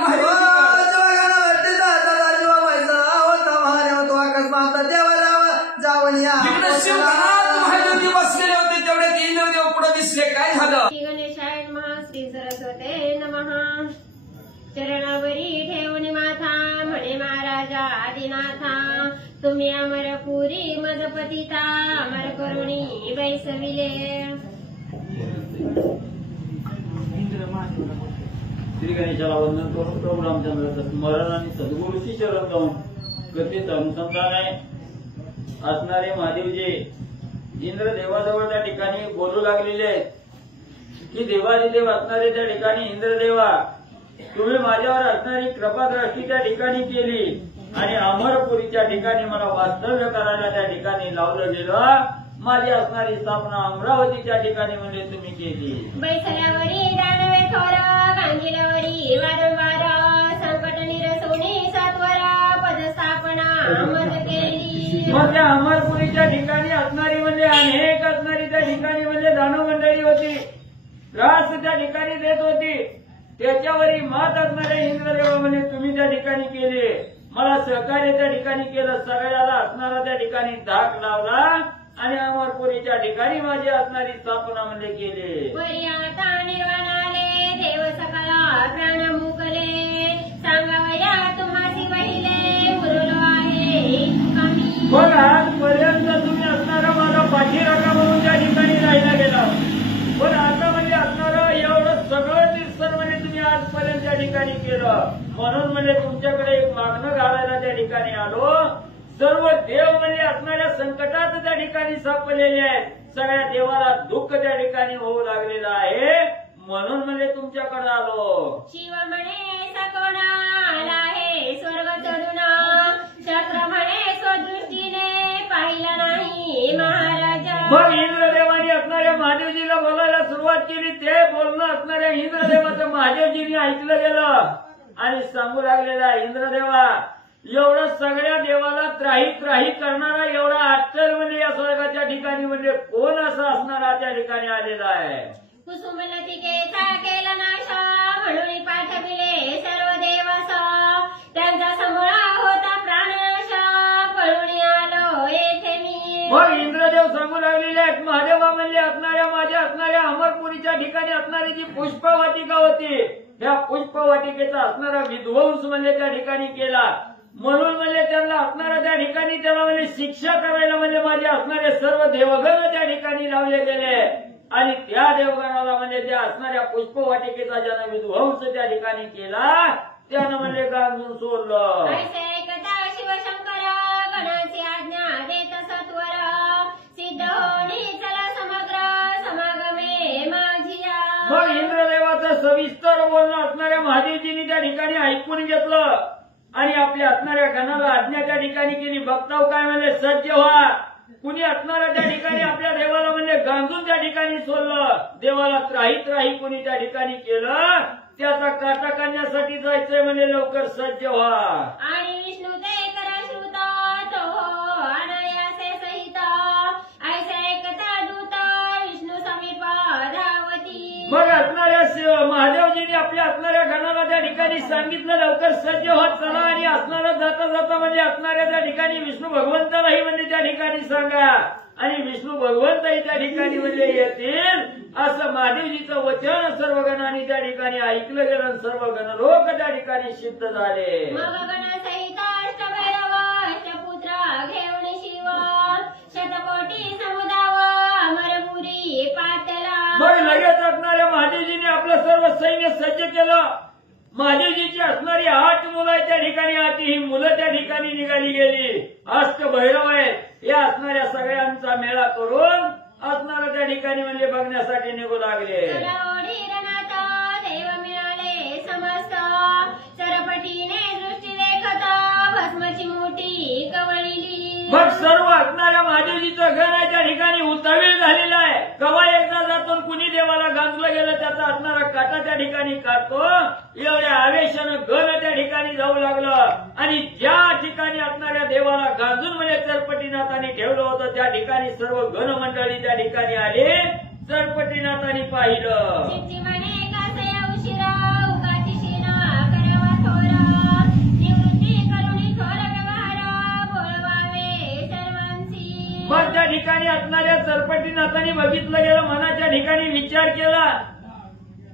महादेवजी बसलेले होते तेवढ्यात इंद्रदेव पुढे दिसले काय झालं गणेशाय नमः श्री सरस्वते राजा आदिनाथा तुम्ही अमरपुरी मदपतिता अमर करुणी बैसविले. श्री गणेशाला वंदन करून प्रभू रामचंद्राचं स्मरण आणि सद्गुरूची शरण जाऊन कथेचं अनुसंधान आहे. असणारे महादेवजी इंद्र देवाजवळ त्या ठिकाणी बोलू लागलेले आहेत की देवादिदेव असणारे त्या ठिकाणी इंद्रदेवा तुम्ही माझ्यावर असणारी कृपादृष्टी त्या ठिकाणी केली आणि अमरपुरीच्या ठिकाणी मला वास्तव्य करायला त्या ठिकाणी लावलं गेलं. माझी असणारी स्थापना अमरावतीच्या ठिकाणी म्हणजे तुम्ही केली. बैसल्यावरी दानवे थोर गांधील्यावरी वारंवार संकट निरसोनी सत्वर पदस्थापना मत केली. मग त्या अमरपुरीच्या ठिकाणी असणारी म्हणजे अनेक असणारी त्या ठिकाणी म्हणजे दानव मंडळी होती. त्रास त्या ठिकाणी देत होती. त्याच्यावरही मात असणाऱ्या इंद्रदेवा म्हणजे तुम्ही त्या ठिकाणी केले. मला सहकार्य त्या ठिकाणी केलं. सगळ्याला असणारा त्या ठिकाणी धाक लावला आणि अमरपुरीच्या ठिकाणी माझी असणारी स्थापना म्हणजे केली. वरी आता निर्वाणाले देव सकला प्राण मुकले सांगावया तुम्हासी वहिले उरलो आहे कमी. बघ आजपर्यंत तुम्ही असणारा माझा पाठीराखा म्हणून त्या ठिकाणी राहिला गेला. पण आता म्हणजे असणारं एवढं सगळं निरसन म्हणजे तुम्ही आजपर्यंत त्या ठिकाणी केलं. म्हणून म्हणजे तुमच्याकडे एक मागणं घालायला त्या ठिकाणी आलो. सर्व देव म्हणजे असणाऱ्या संकटात त्या ठिकाणी सापडलेले आहेत. सगळ्या देवाला दुःख त्या ठिकाणी होऊ लागलेलं आहे. म्हणून म्हणजे तुमच्याकडे आलो. शिव म्हणे सकोणा आला आहे स्वर्ग चढून शस्त्र म्हणे स्वदृष्टीने पाहिलं नाही महाराजा. मग इंद्रदेवाने असणाऱ्या महादेवजीला बोलायला सुरुवात केली. ते बोलणं असणाऱ्या इंद्रदेवाचं महादेवजींनी ऐकलं गेलं आणि सांगू लागलेला इंद्रदेवा एवढं सगळ्या देवाला त्राही त्राही करणारा एवढा अट्टल म्हणजे या स्वर्गाच्या ठिकाणी म्हणजे कोण असं असणारा त्या ठिकाणी आलेला आहे. कुसुमलतिकेचा केला नाश म्हणून पाठविले सर्व देवस त्यांचा समोरा होता प्राणनाश पळून आलो येथे मी. मग इंद्रदेव सांगू लागलेले आहेत महादेवा म्हणजे असणाऱ्या माझ्या असणाऱ्या अमरपुरीच्या ठिकाणी असणारी जी पुष्पवाटिका होती त्या पुष्पवाटिकेचा असणारा विध्वंस म्हणजे त्या ठिकाणी केला. म्हणून म्हणजे त्यांना असणाऱ्या त्या ठिकाणी त्याला म्हणजे शिक्षा करायला म्हणजे माझे असणारे सर्व देवगण त्या ठिकाणी लावले गेले आणि त्या देवगणाला म्हणजे त्या असणाऱ्या पुष्पवाटिकेचा ज्यानं विध्वंस त्या ठिकाणी केला त्यानं म्हणजे गांजून सोडलं. ऐकता शिवशंकर गणाची आज्ञा देत सत्वर सिद्ध होणी चला समग्र समागमे माझिया. मग इंद्रदेवाचं सविस्तर बोलणं असणाऱ्या महादेवजींनी त्या ठिकाणी ऐकून घेतलं आणि आपल्या असणाऱ्या गणाला आज्ञा त्या ठिकाणी केली. बघताव काय म्हणजे सज्ज व्हा. कुणी असणाऱ्या त्या ठिकाणी आपल्या देवाला म्हणजे गांजून त्या ठिकाणी सोडलं. देवाला त्राही त्राही कुणी त्या ठिकाणी केलं त्याचा काटा काढण्यासाठी जायचंय म्हणजे लवकर सज्ज व्हा. आणि विष्णू ते कर श्रुत तो अनायासे सहित ऐसे ऐकता दूत विष्णू समीप धावती. मग असणाऱ्या महादेवजींनी आपल्या असणाऱ्या गणाला त्या ठिकाणी सांगितलं लवकर सज्ज होत चला आणि असणारा जाता जाता म्हणजे असणाऱ्या त्या ठिकाणी विष्णू भगवंतालाही म्हणजे त्या ठिकाणी सांगा आणि विष्णू भगवंतही त्या ठिकाणी म्हणजे येतील असं महादेवजीचं वचन सर्व गणांनी त्या ठिकाणी ऐकलं गेलं आणि सर्व गणलोक त्या ठिकाणी सिद्ध झाले. मग गणसहित अष्टभैरव अष्टपुत्र घेऊन शिव शतकोटी समुदाव अमरपुरी पातला. मग लगेच असणाऱ्या महादेवजीने आपलं सर्व सैन्य सज्ज केलं. महादेवजीची असणारी 8 मुलं आहेत त्या ठिकाणी. 8 ही मुलं त्या ठिकाणी निघाली गेली. अष्टभैरव आहेत या असणाऱ्या सगळ्यांचा मेळा करून असणाऱ्या त्या ठिकाणी म्हणजे बघण्यासाठी निघू लागले. देव मिळाले समस्त सरपटीने दृष्टी देखत भस्मची मोठी कवळीली. मग सर्व असणाऱ्या महादेवजीचं गण आहे त्या ठिकाणी उतावीळ झालेला आहे. कवा एकदा जातो कुणी देवाला गांजलं गेलं त्याचा असणारा काटा त्या ठिकाणी काढतो. एवढ्या आवेशानं गण त्या ठिकाणी जाऊ लागलं आणि ज्या ठिकाणी असणाऱ्या देवाला गांजून म्हणजे चरपटीनाथांनी ठेवलं होतं त्या ठिकाणी सर्व गण मंडळी त्या ठिकाणी आले. चरपटीनाथांनी पाहिलं. उशिरा उगाची शिरा करावा थोरा निवृत्ती करुणी थोर व्यवहार बोलवावे सर्वांची. मग त्या ठिकाणी असणाऱ्या चरपटीनाथांनी बघितलं गेलं मनाच्या ठिकाणी विचार केला.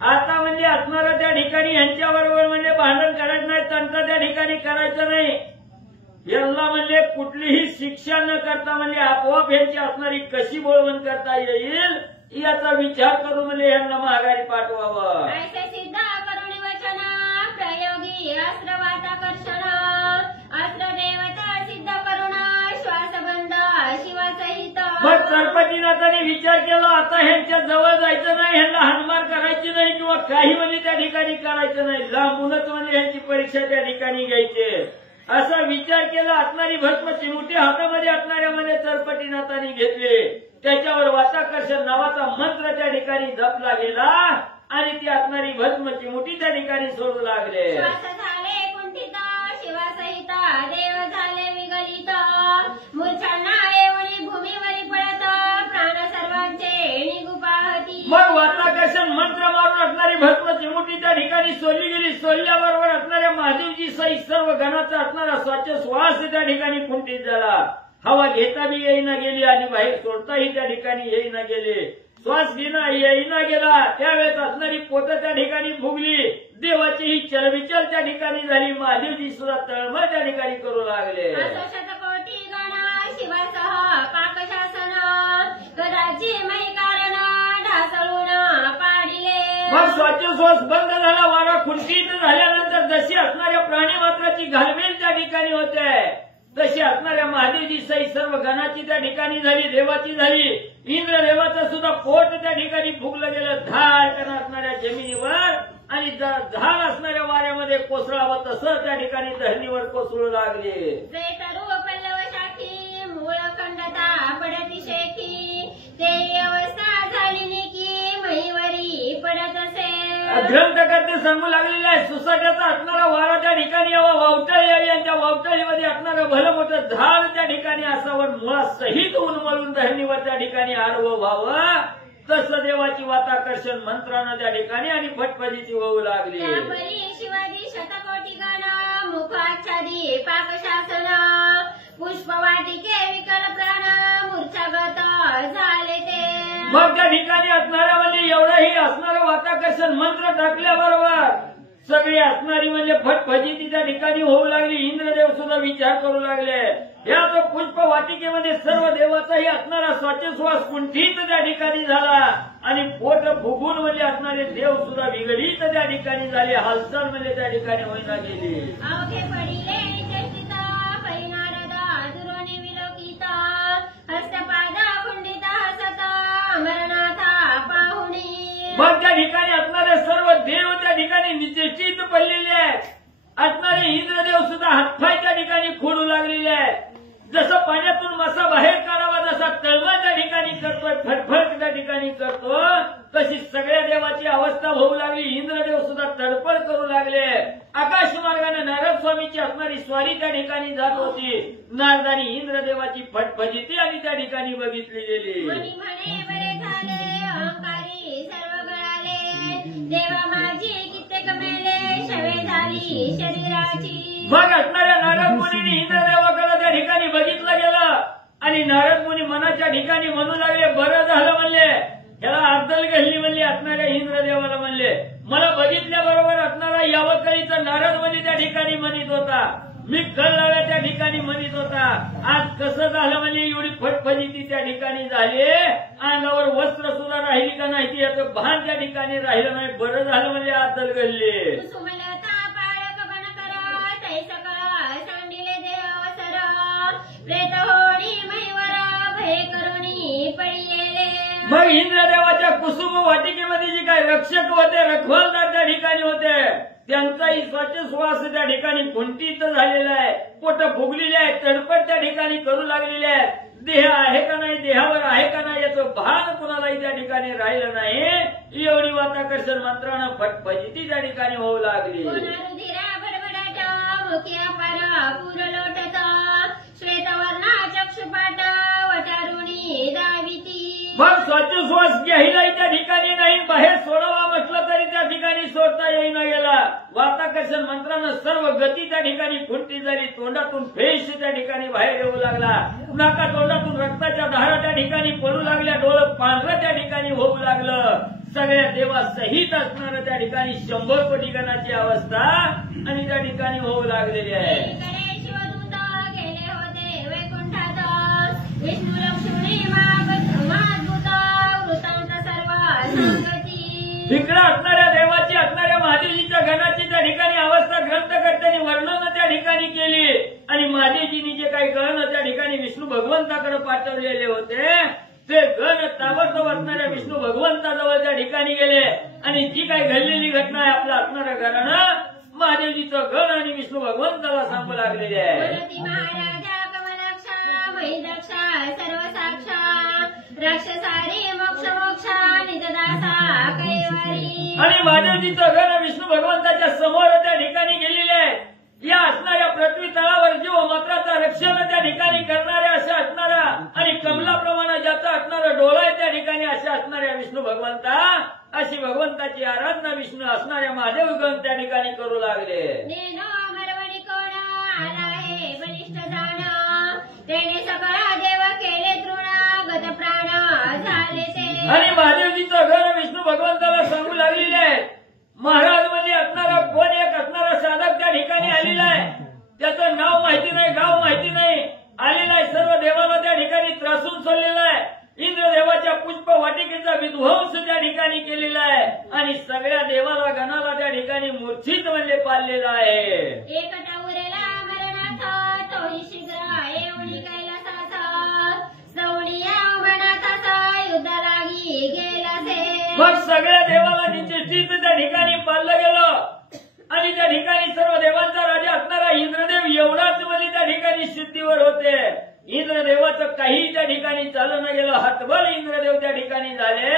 आता म्हणजे असणारा त्या ठिकाणी यांच्याबरोबर म्हणजे भांडण करायचं नाही तंत्र त्या ठिकाणी करायचं नाही. यांना म्हणजे कुठलीही शिक्षा न करता म्हणजे आपोआप यांची असणारी कशी बोलवण करता येईल याचा विचार करून म्हणजे यांना माघारी पाठवावं. ऐसे सिद्ध करुणी वचन प्रयोगी अस्त्र वाताकर्षण अस्त्र देवता सिद्ध करुण श्वासबंध शिवासहित. मग सरपतीनाथाने विचार केला आता ह्यांच्या जवळ जायचं नाही, ह्यांना हाणमार करायची नाही किंवा काही म्हणजे त्या ठिकाणी करायचं नाही, लांबूनच म्हणजे ह्यांची परीक्षा त्या ठिकाणी घ्यायची असा विचार केला. असणारी भस्म चिमुटी हातामध्ये असणाऱ्यामध्ये सरपटीनाथाने घेतले. त्याच्यावर वाताकर्षण नावाचा मंत्र त्या ठिकाणी जपला गेला आणि ती असणारी भस्म चिमुटी त्या ठिकाणी सोडू लागले. श्वास झाले कुंठित शिवासहित देव झाले विगलित मूर्छांना येऊन भूमीवरी पडत प्राण सर्वांचे निगुपाहती. मग वाताकर्षण मंत्र मारून असणारी भस्म चिमुटी त्या ठिकाणी सोडली गेली. सोडल्याबरोबर असणाऱ्या महादेवजी सहित सर्व गणाचा असणारा स्वच्छ श्वास त्या ठिकाणी कुंठित झाला. हवा घेता बी येईना गेली आणि बाहेर सोडताही त्या ठिकाणी येईना गेले. श्वास घेणं येईना गेला त्यावेळेस असणारी पोतं त्या ठिकाणी फुगली. देवाची ही चलबिचल त्या ठिकाणी झाली. महादेवजी सुद्धा तळमळ त्या ठिकाणी करू लागले. शतकोटी गण शिवासह पाकशासन कदाची मै कारण ढासळून पाडिले. मग श्वास बंद झाला. वारा खुंटीत झाल्यानंतर जशी असणाऱ्या प्राणीमात्राची घालमेल त्या ठिकाणी होते तशी असणाऱ्या महादेवजी सहित सर्व गणाची त्या ठिकाणी झाली. देवाची झाली. इंद्रदेवाचं सुद्धा पोट त्या ठिकाणी फुगलं गेलं. धाड असणाऱ्या जमिनीवर आणि झाड असणाऱ्या वाऱ्यामध्ये कोसळावं तसं त्या ठिकाणी धरणीवर कोसळू लागले. जे तरू पल्लव शाखी मूळ खंडता पडती शेखी ते अवस्था झाली निकी महिवरी पडत असे. ग्रंथकर्ते सांगू लागलेले आहे सुसाट्याचा असणारा वारा त्या ठिकाणी यावा, वावटळी यावी आणि त्या वावटळीमध्ये असणारं भलं मोठं झाड त्या ठिकाणी असावर मुळासहित उन्मळून धरणीवर त्या ठिकाणी आडवं व्हावं तसं देवाची वाताकर्षण मंत्रानं त्या ठिकाणी आणि फटफटीची होऊ लागली. त्यापरी शिवाजी शतकोटी गण मुखाच्छादी पाकशासन पुष्पवाटिके विकल प्राण मूर्छागत झाले ते. मग त्या ठिकाणी असणाऱ्या म्हणजे एवढंही असणारं वाताकर्षण मंत्र टाकल्याबरोबर सगळी असणारी म्हणजे फटफटीची त्या ठिकाणी होऊ लागली. इंद्रदेव सुद्धा विचार करू लागले. या तो पुष्प वाटिकेमध्ये सर्व देवाचाही असणारा श्वासोच्छ्वास कुंठित त्या ठिकाणी झाला आणि पोट फुगून म्हणजे असणारे देव सुद्धा विगलित त्या ठिकाणी झाले. हालचाल म्हणजे त्या ठिकाणी होईना गेली. अवघे पडिले निचेष्टित परिनारद दुरोणी विलोकित हस्तपाद खंडित हसत अमरनाथा पाहुणी. मग त्या ठिकाणी असणारे सर्व देव त्या ठिकाणी निचेष्टित पडलेले आहेत. असणारे इंद्रदेव सुद्धा हातपाय त्या ठिकाणी खोडू लागलेले आहेत. जसं पाण्यातून मासा बाहेर काढावा जसा तळमळ त्या ठिकाणी करतोय फटफट त्या ठिकाणी करतो तशी सगळ्या देवाची अवस्था होऊ लागली. इंद्रदेव सुद्धा तडफड करू लागले. आकाश मार्गाने नारद स्वामीची असणारी स्वारी त्या ठिकाणी जात होती. नारदानी इंद्रदेवाची फटफटीती आणि त्या ठिकाणी बघितली गेली. मुनी म्हणे बरे झाले अहंकारी सर्व गळाले देवा माझी कित्येक मेले शवे झाली शरीराची. मग असणाऱ्या नारद मुनींनी इंद्रदेवाकडे त्या ठिकाणी बघितलं गेलं आणि नारद मुनी मनाच्या ठिकाणी म्हणू लागले बरं झालं म्हणले. याला अद्दल घडली म्हणले. असणाऱ्या इंद्रदेवाला म्हणले मला बघितल्याबरोबर असणारा यावकळीचा नारद मुनी त्या ठिकाणी म्हणत होता. मी कळलाव्या त्या ठिकाणी म्हणत होता. आज कसं झालं म्हणजे एवढी फटफटीती त्या ठिकाणी झाली. अंगावर वस्त्र सुद्धा राहिली का नाही याचं भान त्या ठिकाणी राहिलं नाही. बरं झालं म्हणजे अद्दल घडली. सुमलता पाळक बन कर तै सकळ सांडिले देव सर प्रेत होडी महिवर भय करुणी पडिले. मग इंद्रदेवाच्या कुसुम वाटिकेमध्ये जी काही रक्षक होते रखवालदार त्या ठिकाणी होते त्यांचाही श्वास त्या ठिकाणी कुंठित झालेला आहे. पोट फुगलेले आहे. तडपड त्या ठिकाणी करू लागलेले आहे. देह आहे का नाही देहावर आहे का नाही याचं भान कुणालाही त्या ठिकाणी राहिलं नाही. एवढी वाताकर्षण मंत्रानं फटफटीती त्या ठिकाणी होऊ लागली. रुधिरा भडभडाट मुखिया पार पूर लोटत श्वेतवर्णा चक्षुपाट वटारुणी दाविती. मग श्वास घ्यायलाही त्या ठिकाणी नाही. बाहेर सोडावा म्हटलं तरी त्या ठिकाणी सोडता येईना गेला. वाताकर्षण मंत्रानं सर्व गती त्या ठिकाणी खुंटी झाली. तोंडातून फेस त्या ठिकाणी बाहेर येऊ लागला. नाका तोंडातून रक्ताच्या धारा त्या ठिकाणी पडू लागल्या. डोळं पांढरं त्या ठिकाणी होऊ लागलं. सगळ्या देवासहित असणारं त्या ठिकाणी 100 कोटी गणाची अवस्था आणि त्या ठिकाणी होऊ लागलेली आहे. शिवदूत भगवंताकडे पाठवलेले होते ते गण ताबडतोब असणाऱ्या विष्णू भगवंताजवळ त्या ठिकाणी गेले आणि जी काही घडलेली घटना आहे आपल्या असणाऱ्या घरानं महादेवजीचं गण आणि विष्णू भगवंताला सांगू लागलेले आहे. बोलती महाराजा कमलाक्षा महिदक्षा सर्व साक्षा राक्षसारी मोक्ष मोक्षा निजदासा कैवारी. आणि महादेवजीचं गण विष्णू भगवंताच्या समोर त्या ठिकाणी गेलेले आहे. या असणाऱ्या पृथ्वी तळावर जीव मात्राचा रक्षण त्या ठिकाणी करणाऱ्या अशा असणाऱ्या आणि कमलाप्रमाणे ज्याचा असणारा डोळा आहे त्या ठिकाणी अशा असणाऱ्या विष्णू भगवंता अशी भगवंताची आराधना विष्णू असणाऱ्या महादेवगण त्या ठिकाणी करू लागले. नेनो मरवणी कोण आला हे बलिष्ठ जाण तेने सकळ देव केले तृण गत प्राण झाले ते. आणि महादेवजीचं गण विष्णू भगवंताला सांगू लागलेले आहे. महाराज म्हणजे असणारा कोण एक असणारा साधक त्या ठिकाणी आलेला आहे. त्याचं नाव माहिती नाही गाव माहिती नाही आलेला आहे. सर्व देवाला त्या ठिकाणी त्रासून सोडलेला आहे. इंद्रदेवाच्या पुष्प वाटिकेचा विध्वंस त्या ठिकाणी केलेला आहे आणि सगळ्या देवाला गणाला त्या ठिकाणी मूर्छित म्हणजे पाळलेला आहे. एकटा उरेला मरणाथ तोही शीघ्र येऊनी कैलासाचा सवणीया मनाचा युद्ध लागी गेला से. मग सगळ्या देवाला निश्चित त्या ठिकाणी पाळलं गेलं आणि त्या ठिकाणी सर्व देवांचा राजा असणारा इंद्रदेव एवढाच म्हणजे त्या ठिकाणी सिद्धीवर होते. इंद्रदेवाचं काही त्या ठिकाणी चालू न गेलं. हातबल इंद्रदेव त्या ठिकाणी झाले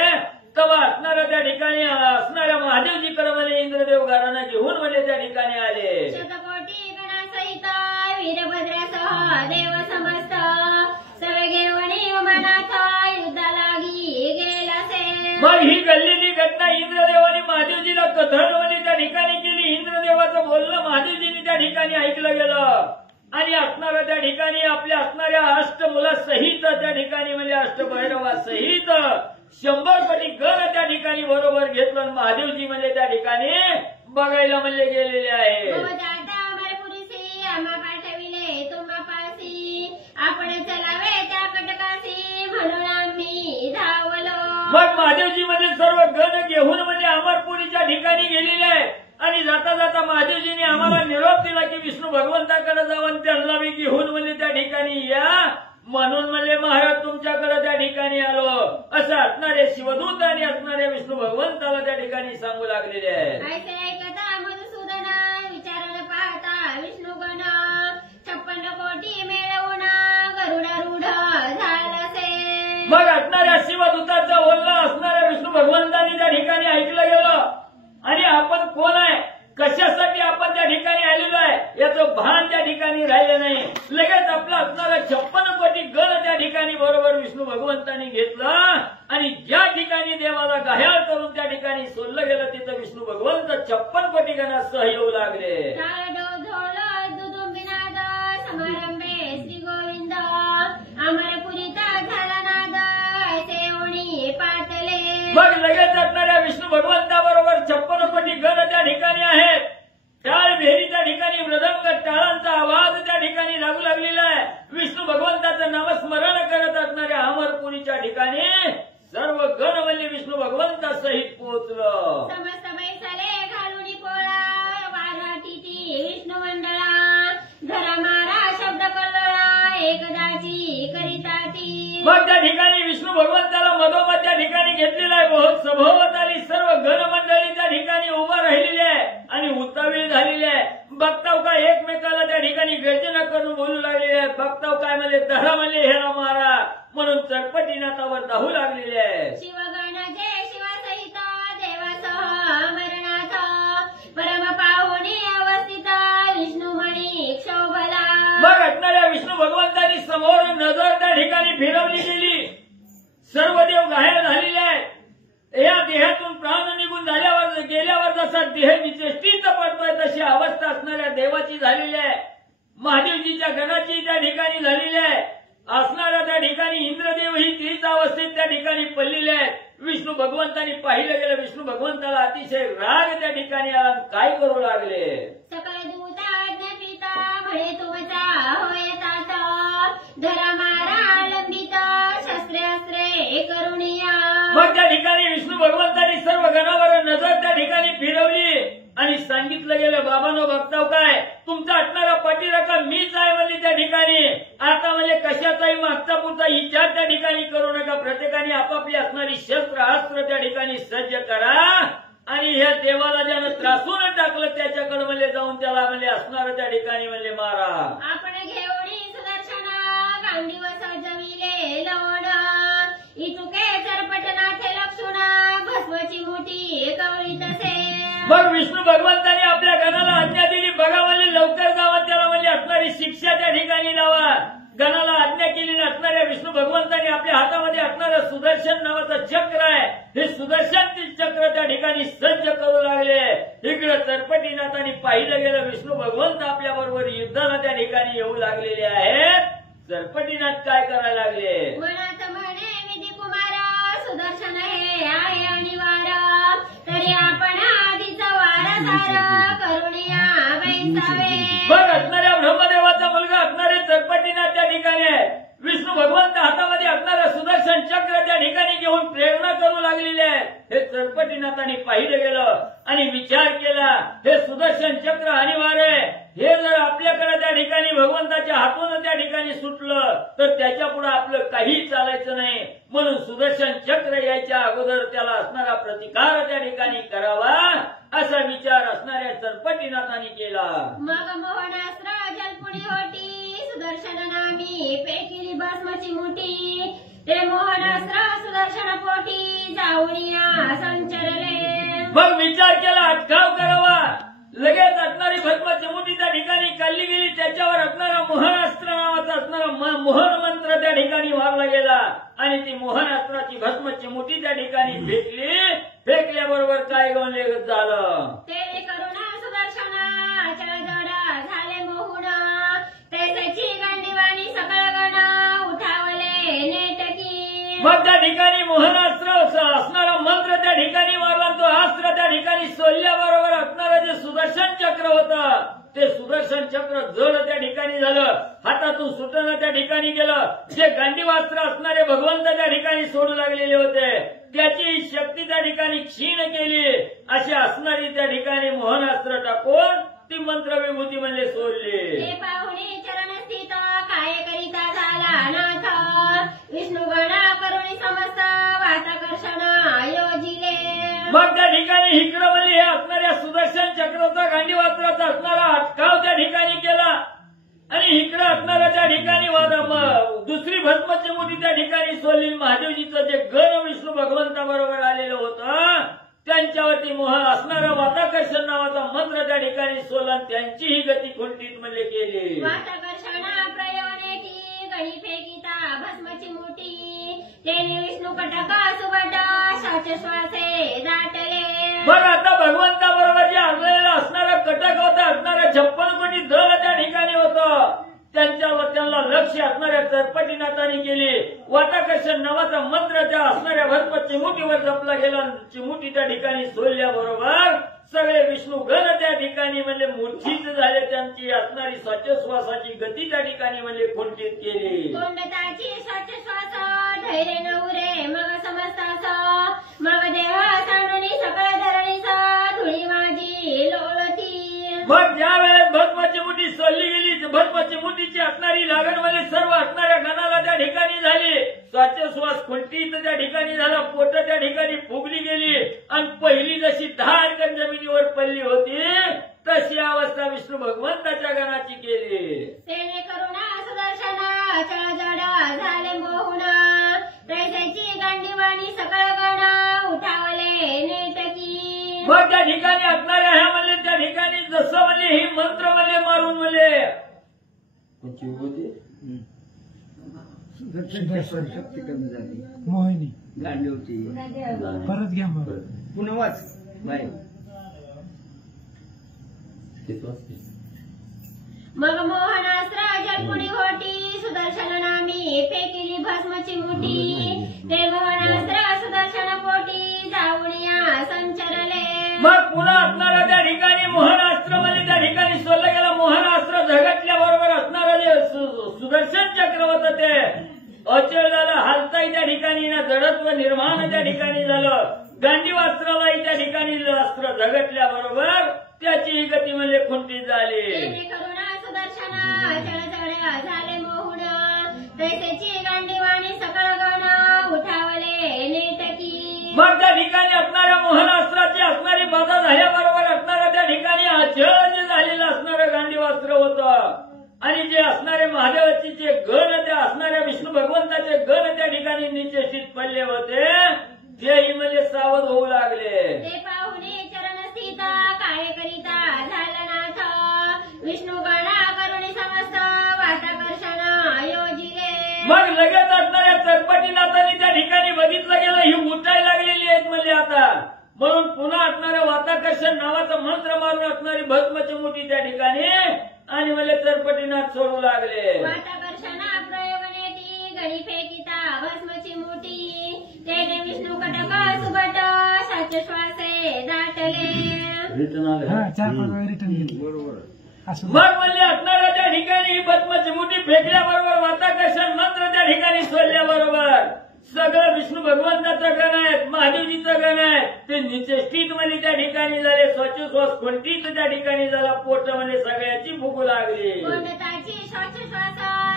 तेव्हा असणाऱ्या त्या ठिकाणी असणाऱ्या महादेवजीकडे म्हणजे इंद्रदेव घराणा घेऊन म्हणजे त्या ठिकाणी आले. शतकोटी गणासहित वीरभद्रासह देव समस्त सर्व घेऊन मनाथ युद्ध लागी गेला से. मग ही घडलेली घटना इंद्रदेवाने महादेवजीला कथन म्हणजे त्या ठिकाणी केली. इंद्रदेवाचं बोलणं महादेवजींनी त्या ठिकाणी ऐकलं गेलं आणि असणाऱ्या त्या ठिकाणी आपल्या असणाऱ्या अष्टमुलासहित त्या ठिकाणी म्हणजे अष्टभैरवासहित 100 कोटी गण त्या ठिकाणी बरोबर घेतलं आणि महादेवजी म्हणजे त्या ठिकाणी बघायला म्हणजे गेलेले आहे. आम्हा पाठविले तुम्हा पासी आपण चलावे त्या कटकासी म्हणून आम्ही धावलो. मग महादेवजी म्हणजे सर्व गण घेऊन म्हणजे अमरपुरीच्या ठिकाणी गेलेले आहे आणि जाता जाता महादेवजीने आम्हाला निरोप दिला की विष्णू भगवंताकडे जाऊन त्यांना बी घेऊन म्हणजे त्या ठिकाणी या म्हणून म्हणजे महाराज तुमच्याकडे त्या ठिकाणी आलो असं असणारे शिवदूत आणि असणारे विष्णू भगवंताला त्या ठिकाणी सांगू लागलेले आहे. ऐसे ऐकता मधुसूदन विचारायला पाहता विष्णुगण 56 कोटी मिळवून गरुडारूढ झाला से. मग असणाऱ्या शिवदूताचं बोलणं असणाऱ्या विष्णू भगवंतांनी त्या ठिकाणी ऐकलं गेलं आणि आपण कोण आहे कशासाठी आपण त्या ठिकाणी आलेलो आहे याचं भान त्या ठिकाणी राहिलं नाही. लगेच आपला असणारा 56 कोटी गण त्या ठिकाणी बरोबर विष्णू भगवंतांनी घेतलं आणि ज्या ठिकाणी देवाला घायाळ करून त्या ठिकाणी सोडलं गेलं तिथं विष्णू भगवंत 56 कोटी गणासह येऊ लागले. समारंभे श्री गोविंद अमरपुरीचा झाला नाद ऐसे ओणी पातले. मग लगेच असणाऱ्या विष्णू भगवंताबरोबर 56 कोटी गण त्या ठिकाणी आहेत. टाळ भेरी त्या ठिकाणी मृदंग टाळांचा आवाज त्या ठिकाणी लागू लागलेला आहे. विष्णू भगवंताचं नामस्मरण करत असणाऱ्या अमरपुरीच्या ठिकाणी सर्व गण म्हणजे विष्णू भगवंतासहित पोहोचलं. समस्त बैसाले घालून पोळा वाराटी विष्णू मंडळा घरा मारा शब्द कल्लोळा एकदाची करिता ती. मग त्या ठिकाणी विष्णू भगवंताला मधोमध त्या ठिकाणी घेतलेला आहे. बहुत सभोवताली सर्व गणमंडळी त्या ठिकाणी उभा राहिलेली आहे आणि उतावीळ झालेली आहे. बघताव काय एकमेकाला त्या ठिकाणी गर्जना करून बोलू लागलेले आहेत. बघताव काय म्हणजे धरा म्हणजे हेरा मारा म्हणून चटपटीनाथावर धावू लागलेले आहे. शिवगण जय शिवासहित देवासह अमरनाथ परम पाहुणी अवस्थित विष्णुमणी क्षोभला. मग असणाऱ्या विष्णू भगवंतांनी समोर नजर त्या ठिकाणी फिरवली गेली. सर्व देव घायल झालेले आहेत. या देहातून प्राण निघून झाल्यावर गेल्यावर जसा देह निचेष्टीत पडतोय तशी अवस्था असणाऱ्या देवाची झालेली आहे. महादेवजीच्या गणाची त्या ठिकाणी झालेली आहे. असणाऱ्या त्या ठिकाणी इंद्रदेव ही तीच अवस्थेत त्या ठिकाणी पडलेले आहेत. विष्णू भगवंतांनी पाहिलं गेलं विष्णू भगवंताला अतिशय राग त्या ठिकाणी आला. काय करू लागले. सकळ दूता पिता म्हणे तुमचा होय तात धरा मारा लंबित शस्त्रे करुणिया. मग त्या ठिकाणी विष्णू भगवंतांनी सर्व गणावर नजर त्या ठिकाणी फिरवली आणि सांगितलं गेलं बाबांनो बघताव काय तुमचा असणारा पाठीराखा मीच आहे म्हणजे त्या ठिकाणी आता म्हणजे कशाचाही मागचा पुढचा विचार त्या ठिकाणी करू नका. प्रत्येकाने आपापली असणारी शस्त्र अस्त्र त्या ठिकाणी सज्ज करा आणि ह्या देवाला ज्यानं त्रासून टाकलं त्याच्याकडे म्हणजे जाऊन त्याला म्हणजे असणार त्या ठिकाणी म्हणजे मारा. आपण घेऊनी सुदर्शना गांडीव सजविले लवण इतुके चरपटनाथे लक्षुणा भस्मची मोठी कवळी तसे. मग विष्णू भगवंताने आपल्या गणाला आज्ञा दिली, बघा म्हणजे लवकर जावा, त्याला म्हणजे असणारी शिक्षा त्या ठिकाणी लावा. गणाला आज्ञा केली असणाऱ्या विष्णू भगवंताने आपल्या हातामध्ये असणारं सुदर्शन नावाचं चक्र आहे, हे सुदर्शन चक्र त्या ठिकाणी सज्ज करू लागले. इकडे चरपटीनाथाने पाहिलं गेलं विष्णू भगवंत आपल्या बरोबर युद्धाला त्या ठिकाणी येऊ लागलेले आहेत. चरपटीनाथ काय करायला लागले? मनात म्हणे विधी कुमारा सुदर्शन हे आहे अनिवार्य तरी आपण आधीचा वारसार करुणिया बैसावे. बघ असणाऱ्या ब्रह्मदेवाचा मुलगा असणारे चरपटीनाथ त्या ठिकाणी आहे. विष्णू भगवंत हातामध्ये असणारं सुदर्शन चक्र त्या ठिकाणी घेऊन प्रेरणा करू लागलेले आहे. हे चरपटीनाथाने पाहिलं गेलं आणि विचार केला, हे सुदर्शन चक्र अनिवार्य आहे. हे जर आपल्याकडे त्या ठिकाणी भगवंताच्या हातून त्या ठिकाणी सुटलं तर त्याच्या पुढे आपलं काही चालायचं नाही. म्हणून सुदर्शन चक्र यायच्या अगोदर त्याला असणारा प्रतिकार त्या ठिकाणी करावा असा विचार असणाऱ्या चरपटीनाथाने केला. मग मोहनास्त्र जलपुडी होती सुदर्शन नामी पेकिली भस्मची मुठी ते मोहनास्त्र सुदर्शन पोटी जाऊनिया संचरले. मग विचार केला अटकाव करावा. लगेच असणारी भस्माची मुठी त्या ठिकाणी काढली गेली. त्याच्यावर असणारा मोहनास्त्र नावाचा असणारा मोहन मंत्र त्या ठिकाणी मारला गेला आणि ती मोहनास्त्राची भस्माची मुठी त्या ठिकाणी फेकली. फेकल्याबरोबर काय गवले झालं? ते करुणा सुदर्शना चळजडा झाले मोहुन त्याची गंडीवाणी सकळ गण उठावले नेटकी. मग त्या ठिकाणी मोहनास्त्र असणारा मंत्र त्या ठिकाणी मारला. तो अस्त्र त्या ठिकाणी सोडल्याबरोबर असणारं जे सुदर्शन चक्र होतं ते सुदर्शन चक्र जड त्या ठिकाणी झालं, हातातून सुटणं त्या ठिकाणी गेलं. जे गांडीवास्त्र असणारे भगवंत त्या ठिकाणी सोडू लागलेले होते त्याची शक्ती त्या ठिकाणी क्षीण केली. अशी असणारी त्या ठिकाणी मोहनास्त्र टाकून ती मंत्र विभूती म्हणजे सोडली. हे पाहुणे चरण स्थित काय करिता झाला नाथ विष्णू गणा करुणी समस्त वाताकर्षण योजिले. मग त्या ठिकाणी इकडं म्हणजे हे असणाऱ्या सुदर्शन चक्राचा गांडीवास्त्राचा असणारा अटकाव त्या ठिकाणी केला आणि इकडं असणारा त्या ठिकाणी दुसरी भस्माची मुठी त्या ठिकाणी सोडली. महादेवजीचं जे गण विष्णू भगवंताबरोबर आलेलं होतं त्यांच्यावरती मोह असणारा वाताकर्षण नावाचा मंत्र त्या ठिकाणी सोडला. त्यांचीही गती खुंटीत म्हणजे केली. वाताकर्षण प्रयोनेटी गणी फेकिता भस्मची मुठी तेने विष्णू कटका सुबट श्वास श्वासे दाटले. बरं आता भगवंताबरोबर जे आणलेलं असणारं कटक होतं, असणारं 56 कोटी दल त्या ठिकाणी होतं, त्यांच्यावर त्यांना लक्ष असणाऱ्या चरपटीनाथाने केली. वाताकर्षण नावाचा मंत्र त्या असणाऱ्या भस्माची मुठीवर जपला गेला. चिमुटी त्या ठिकाणी सोडल्याबरोबर सगळे विष्णू गण त्या ठिकाणी म्हणजे मूर्छित झाले. त्यांची असणारी श्वासोश्वासाची गती त्या ठिकाणी म्हणजे खुंटीत केली. कोंडताची श्वास धैर्य नवरे मग समजतास मग देह सांडणी सकळ धरणीस धुळी माझी लोळती. मग ज्या वेळेस भस्माची मुठी सोडली गेली, भस्माची मुठीची असणारी लागण म्हणजे सर्व असणाऱ्या गणाला त्या ठिकाणी झाली. श्वासोश्वास खुंटीत त्या ठिकाणी झाला. पोट त्या ठिकाणी फुगली गेली आणि पहिली जशी धाडकन जमिनीवर पडली होती तशी अवस्था विष्णू भगवंताच्या गणाची केली. तेने करुणा सुदर्शना चळजड झाले मोहुन तैसाची गांडीवाणी सकळ गण उठावले नेटकी. मग त्या ठिकाणी असणाऱ्या ह्या म्हणजे त्या ठिकाणी जसं म्हणजे ही मंत्र म्हणजे मारून म्हणजे सुदर्शन शक्ती कमी झाली. मोहिनी गांडी होती. परत घ्या मग. पुन्हा वाच बाय. मग मोहनास्त्र जलपुडी होती सुदर्शन नामी फेकिली भस्मची मुठी ते मोहनास्त्र सुदर्शन पोटी जाऊनिया संचरले. मग पुन्हा असणारा त्या ठिकाणी मोहनास्त्र म्हणजे त्या ठिकाणी सोडलं गेलं. मोहनास्त्र झगटल्याबरोबर असणारं जे सुदर्शन चक्र होतं ते अचळ झालं. हालताही त्या ठिकाणी ना जडत्व निर्माण त्या ठिकाणी झालं. गांडीवास्त्रालाही त्या ठिकाणी अस्त्र झगटल्याबरोबर त्याची गती म्हणजे खुंटीत झाली. तेने करुणा सुदर्शना चळचळ झाले मोहुन मग त्या ठिकाणी असणाऱ्या मोहनास्त्राची असणारी बाधा झाल्याबरोबर असणाऱ्या त्या ठिकाणी अचल जे झालेलं असणारं गांडीवास्त्र होतं आणि जे असणारे महादेवाचे जे गण त्या असणाऱ्या विष्णू भगवंताचे गण त्या ठिकाणी निश्चित पडले होते तेही म्हणजे सावध होऊ लागले. ते पाहुणे चरण स्थित काय करिता झाला नाथ विष्णू गणा करुणी समस्त वाताकर्षण योजिले. मग लगेच असणाऱ्या चरपटीनाथांनी त्या ठिकाणी बघितलं गेलं ही उठायला लागलेली आहेत म्हणजे आता म्हणून पुन्हा असणाऱ्या वाताकर्षण नावाचा मंत्र मारून असणारी भस्मची मुठी त्या ठिकाणी आणि मला चरपटीनाथ सोडू लागले. वाताकर्षण प्रयोगनेती गडी फेकिता भस्मची मुठी तेने विष्णू कटक सुबट साच श्वासे दाटले. मग म्हणजे असणाऱ्या त्या ठिकाणी ही भस्मची मुठी फेकल्याबरोबर वाताकर्षण मंत्र त्या ठिकाणी सोडल्याबरोबर सगळं विष्णू भगवंताचं गण आहेत महादेवजीचं गण आहे ते निचेष्टित म्हणजे त्या ठिकाणी झाले श्वास खुंटीत त्या ठिकाणी झाला पोट म्हणजे सगळ्याची भूक लागली. कोंडताची श्वासोश्वास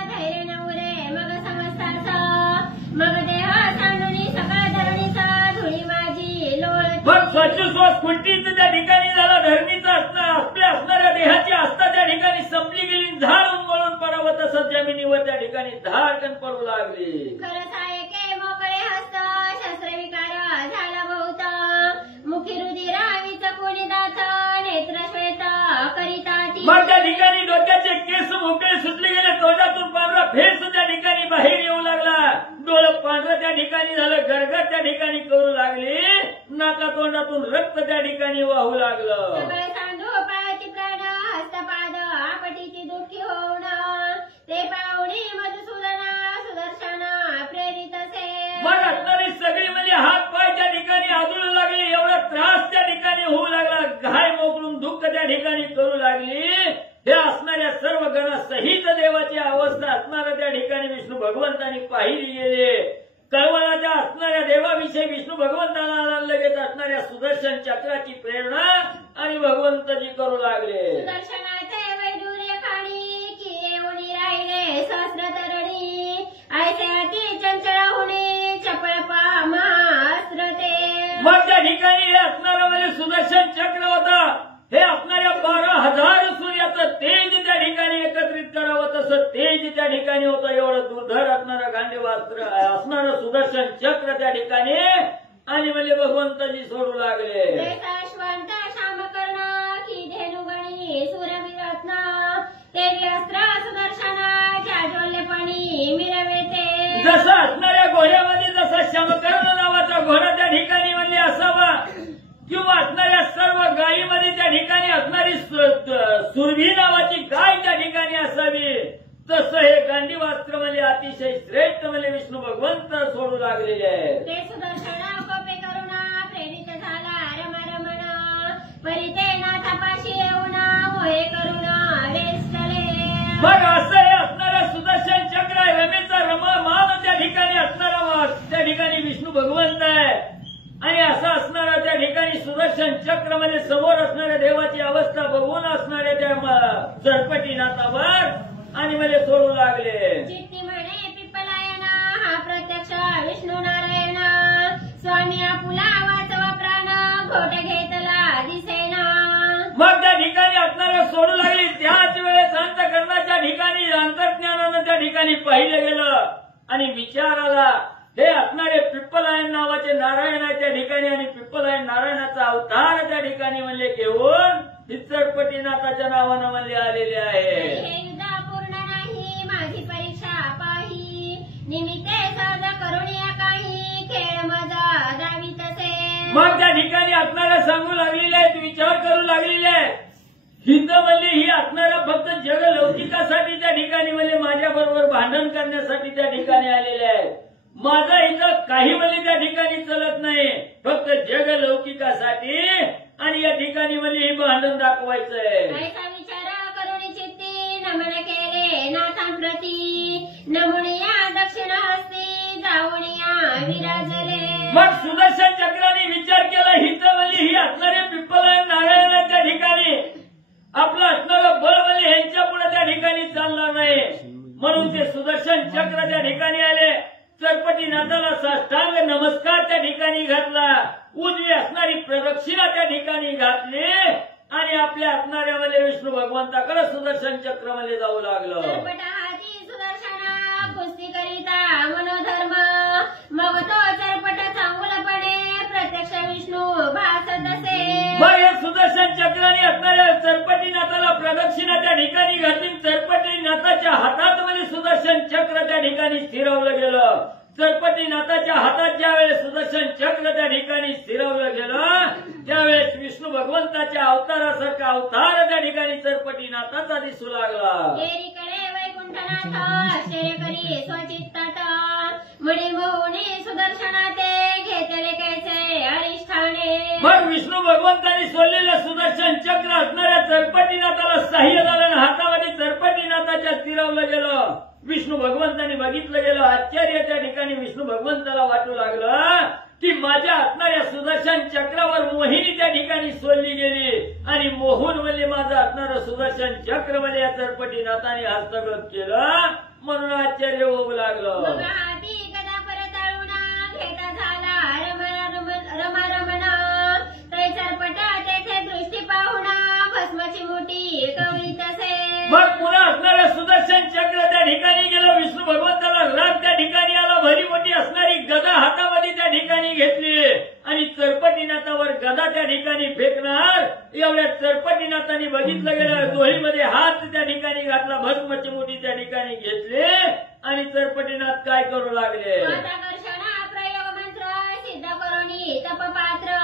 धैर्य नवरे मग समजताच मग देह सांडुनी सकाळ धरणीचा धुळी माझी लोळ. मग श्वासोश्वास खुंटीत त्या ठिकाणी झाला धरणीचा आपल्या असणाऱ्या देहाची आस्था त्या ठिकाणी संपली गेली झाड उंगळून पडावं तसंच जमिनीवर त्या ठिकाणी धाडकन पडू लागली. खरंच आहे के मोकळे हस्त शस्त्रविकार झाला बहुत मुखी रुधिर विचकुनी दात नेत्र श्वेत करिता ती. मग त्या ठिकाणी डोक्याचे केस मोकळे सुटले गेले तोंडातून पांढरा फेस त्या ठिकाणी बाहेर येऊ लागला डोळं पांढरं त्या ठिकाणी झालं गरगट त्या ठिकाणी करू लागली नाका तोंडातून रक्त त्या ठिकाणी वाहू लागलं. सगळे सांडू पायाची प्राण हस्तपाद आपटीची दुःखी होऊन ते पाहुणे मधुसूदन सुदर्शन प्रेरित से. मग असणारी सगळी म्हणजे हात पाय त्या ठिकाणी आदळू लागली एवढा त्रास त्या ठिकाणी होऊ लागला घाय मोकळून दुःख त्या ठिकाणी करू लागली. हे असणाऱ्या सर्व गणासहित देवाची अवस्था असणाऱ्या त्या ठिकाणी विष्णू भगवंतांनी पाहिली गेली. कळवळाच्या असणाऱ्या देवाविषयी विष्णू भगवंताला लगेच असणाऱ्या सुदर्शन चक्राची प्रेरणा आणि भगवंतजी करू लागले. सुदर्शनाचे वैडूर्य खाणी की येऊनी राहिले सहस्र तरणी ऐसे अति चंचल होणे चपळ महास्त्र ते. मग त्या ठिकाणी हे असणारं म्हणजे सुदर्शन चक्र होतं हे असणाऱ्या 12,000 सूर्याचं तेज त्या ठिकाणी एकत्रित करावं तसं तेज त्या ठिकाणी होतं एवढं दुर्धर असणारं गांडीवास्त्र असणारं सुदर्शन चक्र त्या ठिकाणी आणि म्हणजे भगवंतजी सोडू लागले. श्वांत श्यामकर्ण की धेनुगणी सूरविरत्न तेवी अस्त्र सुदर्शना जाज्वल्यपणी मिरवेते. जसं असणाऱ्या घोड्यामध्ये जसा श्यामकर्ण नावाचा घोडा त्या ठिकाणी म्हणजे असावा किंवा असणाऱ्या सर्व गायीमध्ये त्या ठिकाणी असणारी सुरभी नावाची गाय त्या ठिकाणी असावी तसं हे गांडीवास्त्र म्हणजे अतिशय श्रेष्ठ म्हणजे विष्णू भगवंत सोडू लागलेले आहे. ते सुदर्शन कोपे करुणा प्रेरित झाला रमरमण परिते नाथापाशी येऊन होय करुणा वेष्टले. मग असं हे असणारं सुदर्शन चक्र आहे रमेचा रममान त्या ठिकाणी असणारा त्या ठिकाणी विष्णू भगवंत आहे आणि असं असणारा त्या ठिकाणी सुदर्शन चक्र म्हणजे समोर असणाऱ्या देवाची अवस्था बघून असणाऱ्या त्या चरपटीनाथावर आणि म्हणजे सोडू लागले. चित्ती म्हणे पिप्पलायना हा प्रत्यक्ष विष्णू नारायण स्वामी आपुला वाचवा प्राण घोट घेतला दिसेना. मग त्या ठिकाणी असणाऱ्या सोडू लागली त्याच वेळेस अंतःकरणाच्या ठिकाणी अंतर्ज्ञानानं त्या ठिकाणी पाहिलं गेलं आणि विचार आला हे असणारे पिप्पलायन नावाचे नारायण आहे त्या ठिकाणी आणि पिप्पलायन नारायणाचा अवतार त्या ठिकाणी म्हणले घेऊन चरपटीनाथाच्या नावानं म्हणले आलेले आहे. हे युद्ध पूर्ण नाही माझी परीक्षा पाही निमित्ते सहज करुणिया काही खेळ मजा दावी तसे. मग त्या ठिकाणी असणाऱ्या सांगू लागलेले आहेत विचार करू लागलेले आहेत हिंद म्हणजे ही असणारा फक्त जगलौकिकासाठी त्या ठिकाणी म्हणजे माझ्या बरोबर भांडण करण्यासाठी त्या ठिकाणी आलेले आहेत. माझा इथं काही म्हणजे त्या ठिकाणी चलत नाही फक्त जगलौकिकासाठी आणि या ठिकाणी म्हणजे हे भांडण दाखवायचंय. ऐसा विचार करुणी चित्ती नमन केले नाथांप्रती नमुनिया दक्षिण हस्ती जाऊनिया विराजले. मग सुदर्शन चक्राने विचार केला हिथं म्हणजे ही असणारे पिप्पलायन नारायण त्या ठिकाणी आपलं असणारं बळ म्हणजे ह्यांच्या पुढे त्या ठिकाणी चालणार नाही म्हणून ते सुदर्शन चक्र त्या ठिकाणी आले चरपटीनाथाला साष्टांग नमस्कार त्या ठिकाणी घातला, उजवी असणारी प्रदक्षिणा त्या ठिकाणी घातली आणि आपल्या असणाऱ्यामध्ये विष्णू भगवंताकडे सुदर्शन चक्रमध्ये जाऊ लागलं. चरपटा हाती सुदर्शना कुस्ती करिता मनोधर्म, मग तो चरपट चांगुलपणे प्रत्यक्ष विष्णू भासत असे. मग या सुदर्शन चक्राने असणाऱ्या चरपटीनाथाला प्रदक्षिणा त्या ठिकाणी घातली. चरपटीनाथाच्या हातात मध्ये सुदर्शन चक्र त्या ठिकाणी स्थिरवलं गेलं. चरपटीनाथाच्या हातात ज्यावेळेस सुदर्शन चक्र त्या ठिकाणी स्थिरवलं गेलं त्यावेळेस विष्णू भगवंताच्या अवतारासारखा अवतार त्या ठिकाणी चरपटीनाथाचा दिसू लागला. एकीकडे वैकुंठनाथ आश्चर्यकरी स्वचित्तात, मुनी मोहुनी सुदर्शना ते घेतले कैसे अरिष्ठाने. मग विष्णू भगवंतांनी सोडलेलं सुदर्शन चक्र असणाऱ्या चरपटीनाथाला सहाय्य झालं आणि हातामध्ये चरपटीनाथाच्या स्थिरवलं गेलं. विष्णू भगवंतांनी बघितलं गेलं. आश्चर्य त्या ठिकाणी विष्णू भगवंताला वाटू लागलं की माझ्या असणाऱ्या सुदर्शन चक्रावर मोहिनी त्या ठिकाणी सोडली गेली आणि मोहून म्हणजे माझं असणारं सुदर्शन चक्र म्हणजे या चरपटीनाथाने हस्तगत केलं म्हणून आश्चर्य होऊ लागलं. मग हाती गदा परताळून घेता झाला रमारमण, तै चरपटा तेथे दृष्टी पाहुण भस्माची मोठी कवळीत असे. मग पुन्हा असणारं सुदर्शन चक्र त्या ठिकाणी गेलं. विष्णू भगवंताला राग त्या ठिकाणी आला. भरी मोठी असणारी गदा हातामध्ये त्या ठिकाणी घेतली आणि चरपटीनाथावर गदा त्या ठिकाणी फेकणार. एवढ्या चरपटीनाथांनी बघितलं गेलं. दोहीमध्ये हात त्या ठिकाणी घातला, भस्मची मोठी त्या ठिकाणी घेतली आणि चरपटीनाथ काय करू लागले. प्रयोग मंत्र सिद्ध करोनी तपपात्र,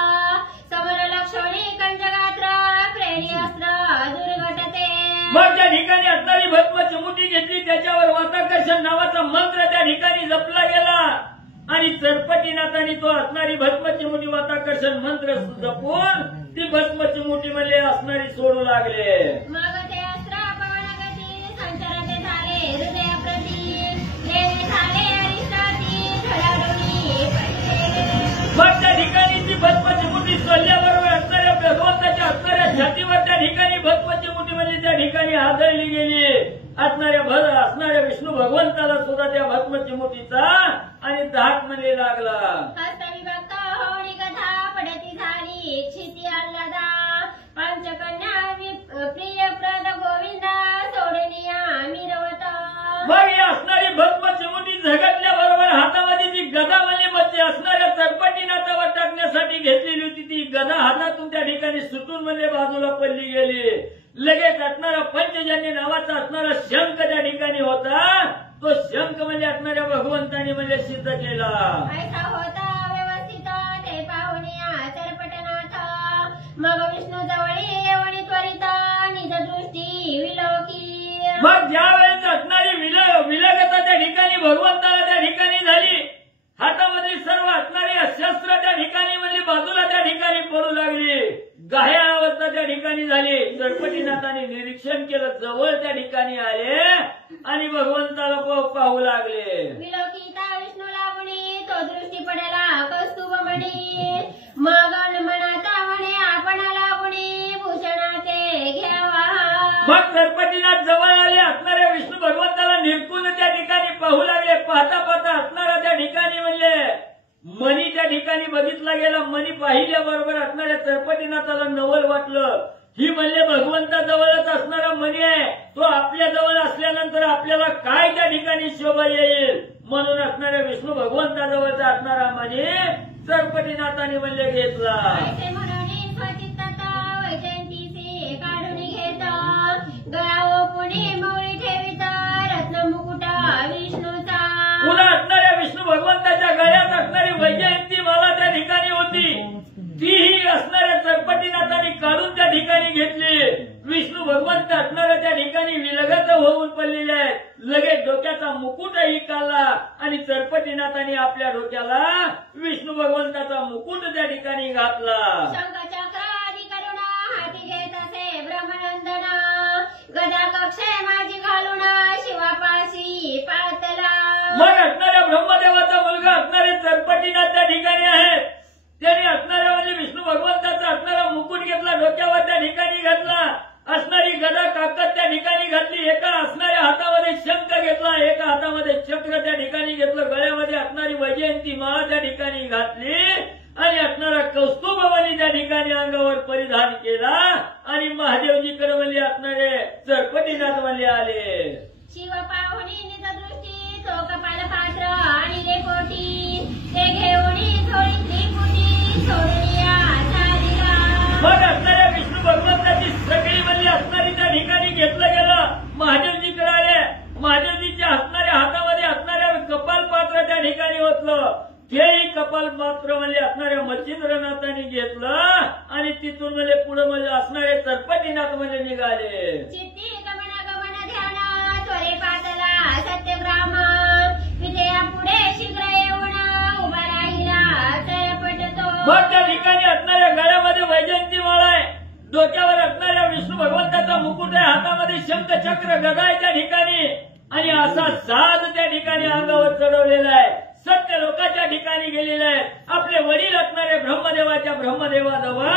समर लक्षणी कंजगात्र, प्रेणी अस्त्र दुर्घटते. मग त्या ठिकाणी असणारी भस्मची मुठी घेतली, त्याच्यावर वाताकर्षण नावाचा मंत्र त्या ठिकाणी जपला गेला आणि चरपटीनाथांनी तो असणारी भस्मची मुठी वाताकर्षण मंत्र जपून ती भस्मची मुठी मध्ये असणारी सोडू लागले. मग ते अस्त्र पवनगती संचाराचे झाले हृदयाप्रती, देवी झाले अरिष्टाती धडाडोनी पडले. मग त्या ठिकाणी ती भस्मची मुठी सोडल्याबरोबर असणाऱ्या भगवंताच्या असणाऱ्या छातीवर त्या ठिकाणी भस्मची मुठी म्हणजे त्या ठिकाणी आदळली गेली. असणाऱ्या विष्णू भगवंताला सुद्धा त्या भस्मची मुठीचा आणि धाक मध्ये लागला. हस्तविभक्त होणी कथा पडती झाली क्षिती आल्हादा, पंचकन्या प्रियप्रद गोविंदा सोडनिया मिरवत. मग ही असणारी भस्मची मुठी झगटल्याबरोबर हातामध्ये जी गदा म्हणजे असणाऱ्या चरपटीनाथावर टाकण्यासाठी घेतलेली होती ती गदा हातातून त्या ठिकाणी सुटून म्हणजे बाजूला पडली गेली. लगेच असणारा पंचजन्य नावाचा असणारा शंख त्या ठिकाणी होता. तो शंख म्हणजे असणाऱ्या भगवंतानी म्हणजे सिद्ध केला. ऐसा होता व्यवस्थित ते पाहुनिया चरपटनाथ, मग विष्णू जवळी येवणी त्वरित निज दृष्टी विलोकी. मग ज्यावेळेस असणारी विलगता त्या ठिकाणी भगवंताला त्या ठिकाणी झाली, हातामध्ये सर्व असणारी शस्त्र त्या ठिकाणी म्हणजे बाजूला त्या ठिकाणी पडू लागली. घायाळ अवस्था त्या ठिकाणी झाली. चरपटीनाथांनी निरीक्षण केलं, जवळ त्या ठिकाणी आले आणि भगवंताला पाहू लागले. विलोकिता विष्णू लागुणी तो दृष्टी पडेला कौस्तुभ म्हणी, मग मनाचा म्हणे आपण लागुणी भूषणाचे घ्यावा. मग चरपटीनाथ जवळ आले, असणाऱ्या विष्णू भगवंताला निरखून त्या ठिकाणी पाहू लागले. पाहता पाहता असणारा त्या ठिकाणी म्हणजे मणी त्या ठिकाणी बघितला गेला. मणी पाहिल्याबरोबर असणाऱ्या चरपटीनाथाला नवल वाटलं. ही म्हणजे भगवंताजवळच असणारा मणी आहे, तो आपल्या जवळ असल्यानंतर आपल्याला काय त्या ठिकाणी शोभा येईल म्हणून असणाऱ्या विष्णू भगवंताजवळचा असणारा मणी चरपटीनाथाने म्हणजे घेतला. म्हणून स्वचित्तात वैजयंतीचे काढून घेत, गळा पुणे मौळी ठेवित रत्न मुकुट विष्णूचा. पुन्हा असणाऱ्या विष्णू भगवंताच्या गळ्यात असणारी वैजयंती माला त्या ठिकाणी होती, तीही असणाऱ्या चरपटीनाथांनी काढून त्या ठिकाणी घेतली. विष्णू भगवंत असणाऱ्या त्या ठिकाणी विलगत होऊन पडलेले आहेत. लगेच डोक्याचा मुकुटही काढला आणि चरपटीनाथांनी आपल्या डोक्याला विष्णू भगवंताचा मुकुट त्या ठिकाणी घातला. शंखचक्रादी करुणा हाती घेत असे ब्रह्मनंदना, गदा कक्षे माझी घालून शिवापाशी पातला. मग असणाऱ्या ब्रह्मदेवाचा मुलगा असणारे चरपटीनाथ त्या ठिकाणी आहेत. त्यांनी असणाऱ्या म्हणजे विष्णू भगवंताचा असणारा मुकुट घेतला, डोक्यावर त्या ठिकाणी घातला. असणारी गदा काकत त्या ठिकाणी घातली. एका असणाऱ्या हातामध्ये शंख घेतला, एका हातामध्ये चक्र त्या ठिकाणी घेतलं, गळ्यामध्ये वैजयंती माळ त्या ठिकाणी घातली आणि असणारा कौस्तुभवानी त्या ठिकाणी अंगावर परिधान केला आणि महादेवजीकडे म्हणले असणारे चरपटीनाथ म्हणले आले. शिव पाहुणी निजदृष्टी तो कपाल पात्र आणि लेपोटी ते घेऊनी थोडी त्रिपुटी सोडूया चालिका. मग असणाऱ्या विष्णू भगवंताची सगळी म्हणली असणारी त्या ठिकाणी घेतलं गेलं. महादेवजीकडे आले. महादेवजीच्या असणाऱ्या हातामध्ये असणाऱ्या कपाल पात्र त्या ठिकाणी होतलं. तेही कपाल पात्र म्हणजे असणाऱ्या मच्छिंद्रनाथांनी घेतलं आणि तिथून म्हणजे पुढे म्हणजे असणारे चरपटीनाथ म्हणजे निघाले. चित्ती गमन गमन ध्यान त्वरे पातला सत्यग्राम विजया पुढे शीघ्र येऊन उभा राहिला चरपटतो. मग त्या ठिकाणी असणाऱ्या गळ्यामध्ये वैजयंती माळ आहे. डोक्यावर असणाऱ्या विष्णू भगवंताचा मुकुट आहे. हातामध्ये शंख चक्र गदा आहे त्या ठिकाणी आणि असा साज त्या ठिकाणी अंगावर चढवलेला आहे. सत्य लोकांच्या ठिकाणी गेलेले आहे. आपले वडील असणारे ब्रह्मदेवाच्या ब्रह्मदेवाजवळ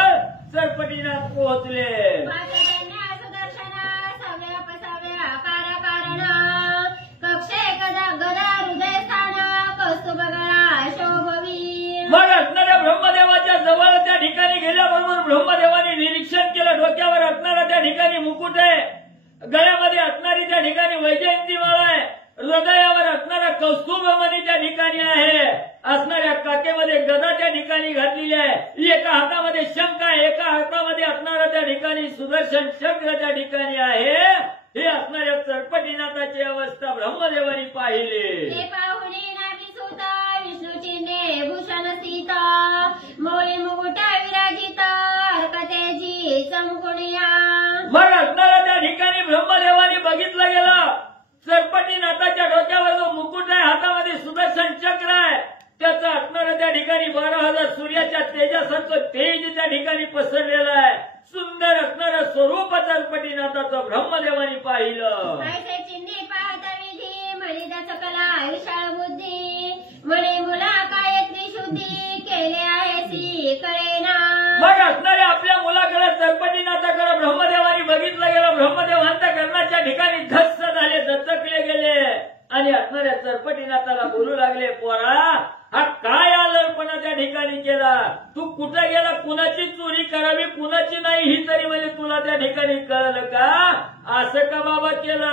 चरपटीनाथ पोहोचले. सुदर्शन सव्या पसाव्या कारण कक्षे गदा गदा हृदय स्थान कौस्तुभ गळा शोभवी. मग असणाऱ्या ब्रह्मदेवाच्या जवळ त्या ठिकाणी गेल्याबरोबर ब्रह्मदेवाने निरीक्षण केलं. डोक्यावर असणारा त्या ठिकाणी मुकुट आहे. गळ्यामध्ये असणारी त्या ठिकाणी वैजयंती माळ आहे. हृदयावर असणारा कौस्तुभमणी त्या ठिकाणी आहे. असणाऱ्या काकेमध्ये गदा त्या ठिकाणी घातलेली आहे. एका हातामध्ये शंख आहे. एका हातामध्ये असणारा त्या ठिकाणी सुदर्शन चक्र त्या ठिकाणी आहे. हे असणाऱ्या चरपटीनाथाची अवस्था ब्रह्मदेवानी पाहिली. हे पाहुणे नावी सुता विष्णू चिन्हे भूषण सीता मौली मुकुट विराजित अर्कतेजी चमकुनिया. मग असणारा त्या ठिकाणी ब्रह्मदेवानी बघितलं गेलं. चरपटीनाथाच्या डोक्यावर जो मुकुट आहे, हातामध्ये सुदर्शन चक्र आहे, त्याचा असणारा त्या ठिकाणी 12,000 सूर्याच्या तेजासारखं तेज त्या ठिकाणी पसरलेलं आहे. सुंदर असणारं स्वरूप चरपटीनाथाचं ब्रह्मदेवानी पाहिलं. ऐसे चिन्हे पाहता विधी मणिदा सकला विशाळ बुद्धी म्हणे मुला काय त्रिशुद्धी केले आहे श्री कळेना. मग असणाऱ्या आपल्या मुलाकडे चरपटीनाथाकडे ब्रह्मदेवानी बघितलं गेलं. ब्रह्मदेव अंतःकरणाच्या ठिकाणी धस्स झाले, दचकले गेले आणि असणाऱ्या चरपटीनाथाला बोलू लागले, पोरा हा काय आलरपणा त्या ठिकाणी केला. तू कुठे गेला, कुणाची चोरी करावी कुणाची नाही ही तरी म्हणजे तुला त्या ठिकाणी कळलं का. असं का बाबा केलं.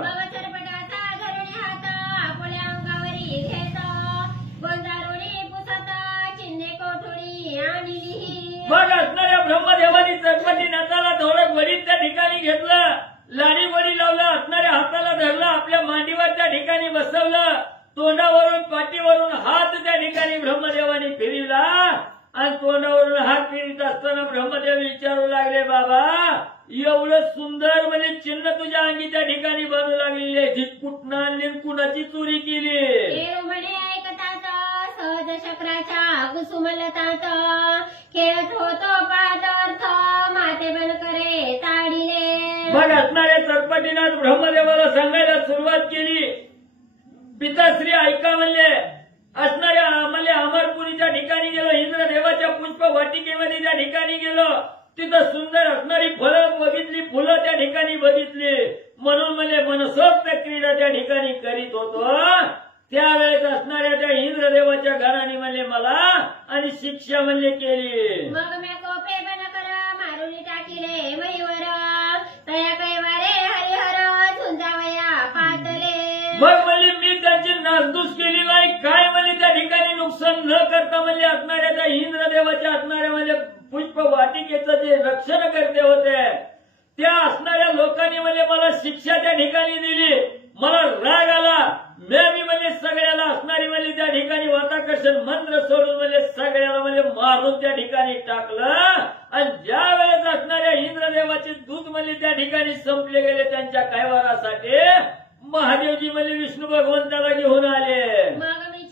मग चरपटाचा धरुणी हात आपल्या अंगावरी घेत गोंजारुणी पुसत चिन्हे कोठुरी आणि मग असणाऱ्या ब्रह्मदेवानी चरपटीनाथाला ढोरक वडीत त्या ठिकाणी घेतलं. लाडी वडी लावलं. असणाऱ्या हाताला धरलं. आपल्या मांडीवर त्या ठिकाणी बसवलं. तोंडावरून पाठीवरून हात त्या ठिकाणी ब्रह्मदेवानी फिरला आणि तोंडावरून हात फिरत असताना ब्रह्मदेव विचारू लागले, बाबा एवढं सुंदर म्हणजे चिन्ह तुझ्या अंगी त्या ठिकाणी बनू लागलेली आहे. ही कुठनं आणली, कुणाची चोरी केली. म्हणे ऐकतात सहज चक्राच्या कुसुमलतात खेळत होतो पादार्थ माते बन करे ताडिले. मग असणाऱ्या चरपटीनाथ ब्रह्मदेवाला सांगायला सुरुवात केली, पिताश्री ऐका म्हणले. असणाऱ्या म्हणजे अमरपुरीच्या ठिकाणी गेलो. इंद्रदेवाच्या पुष्प वाटिकेमध्ये त्या ठिकाणी गेलो. तिथं सुंदर असणारी फळं बघितली, फुलं त्या ठिकाणी बघितली. म्हणून म्हणजे मनसोक्त क्रीडा त्या ठिकाणी करीत होतो. त्यावेळेस असणाऱ्या त्या इंद्रदेवाच्या घराने म्हणले मला आणि शिक्षा म्हणले केली. मग मी कोपे बन कर मारुनी टाकिले मईवर तया कैवारे हरिहर झुंजावया पातले. मग म्हणजे मी त्यांची नासधूस केली नाही. काय म्हणजे त्या ठिकाणी नुकसान न करता म्हणजे असणाऱ्या त्या इंद्रदेवाच्या असणाऱ्या म्हणजे पुष्प वाटिकेचं जे रक्षण करते होते त्या असणाऱ्या लोकांनी म्हणजे मला शिक्षा त्या ठिकाणी दिली. मला राग आला. मी म्हणजे सगळ्याला असणारी म्हणजे त्या ठिकाणी वाताकर्षण मंत्र सोडून म्हणजे सगळ्याला म्हणजे मारून त्या ठिकाणी टाकलं आणि ज्या वेळेस असणाऱ्या इंद्रदेवाचे दूत म्हणजे त्या ठिकाणी संपले गेले त्यांच्या कैवारासाठी महादेवजी म्हणजे विष्णू भगवंताला घेऊन आले. मग मी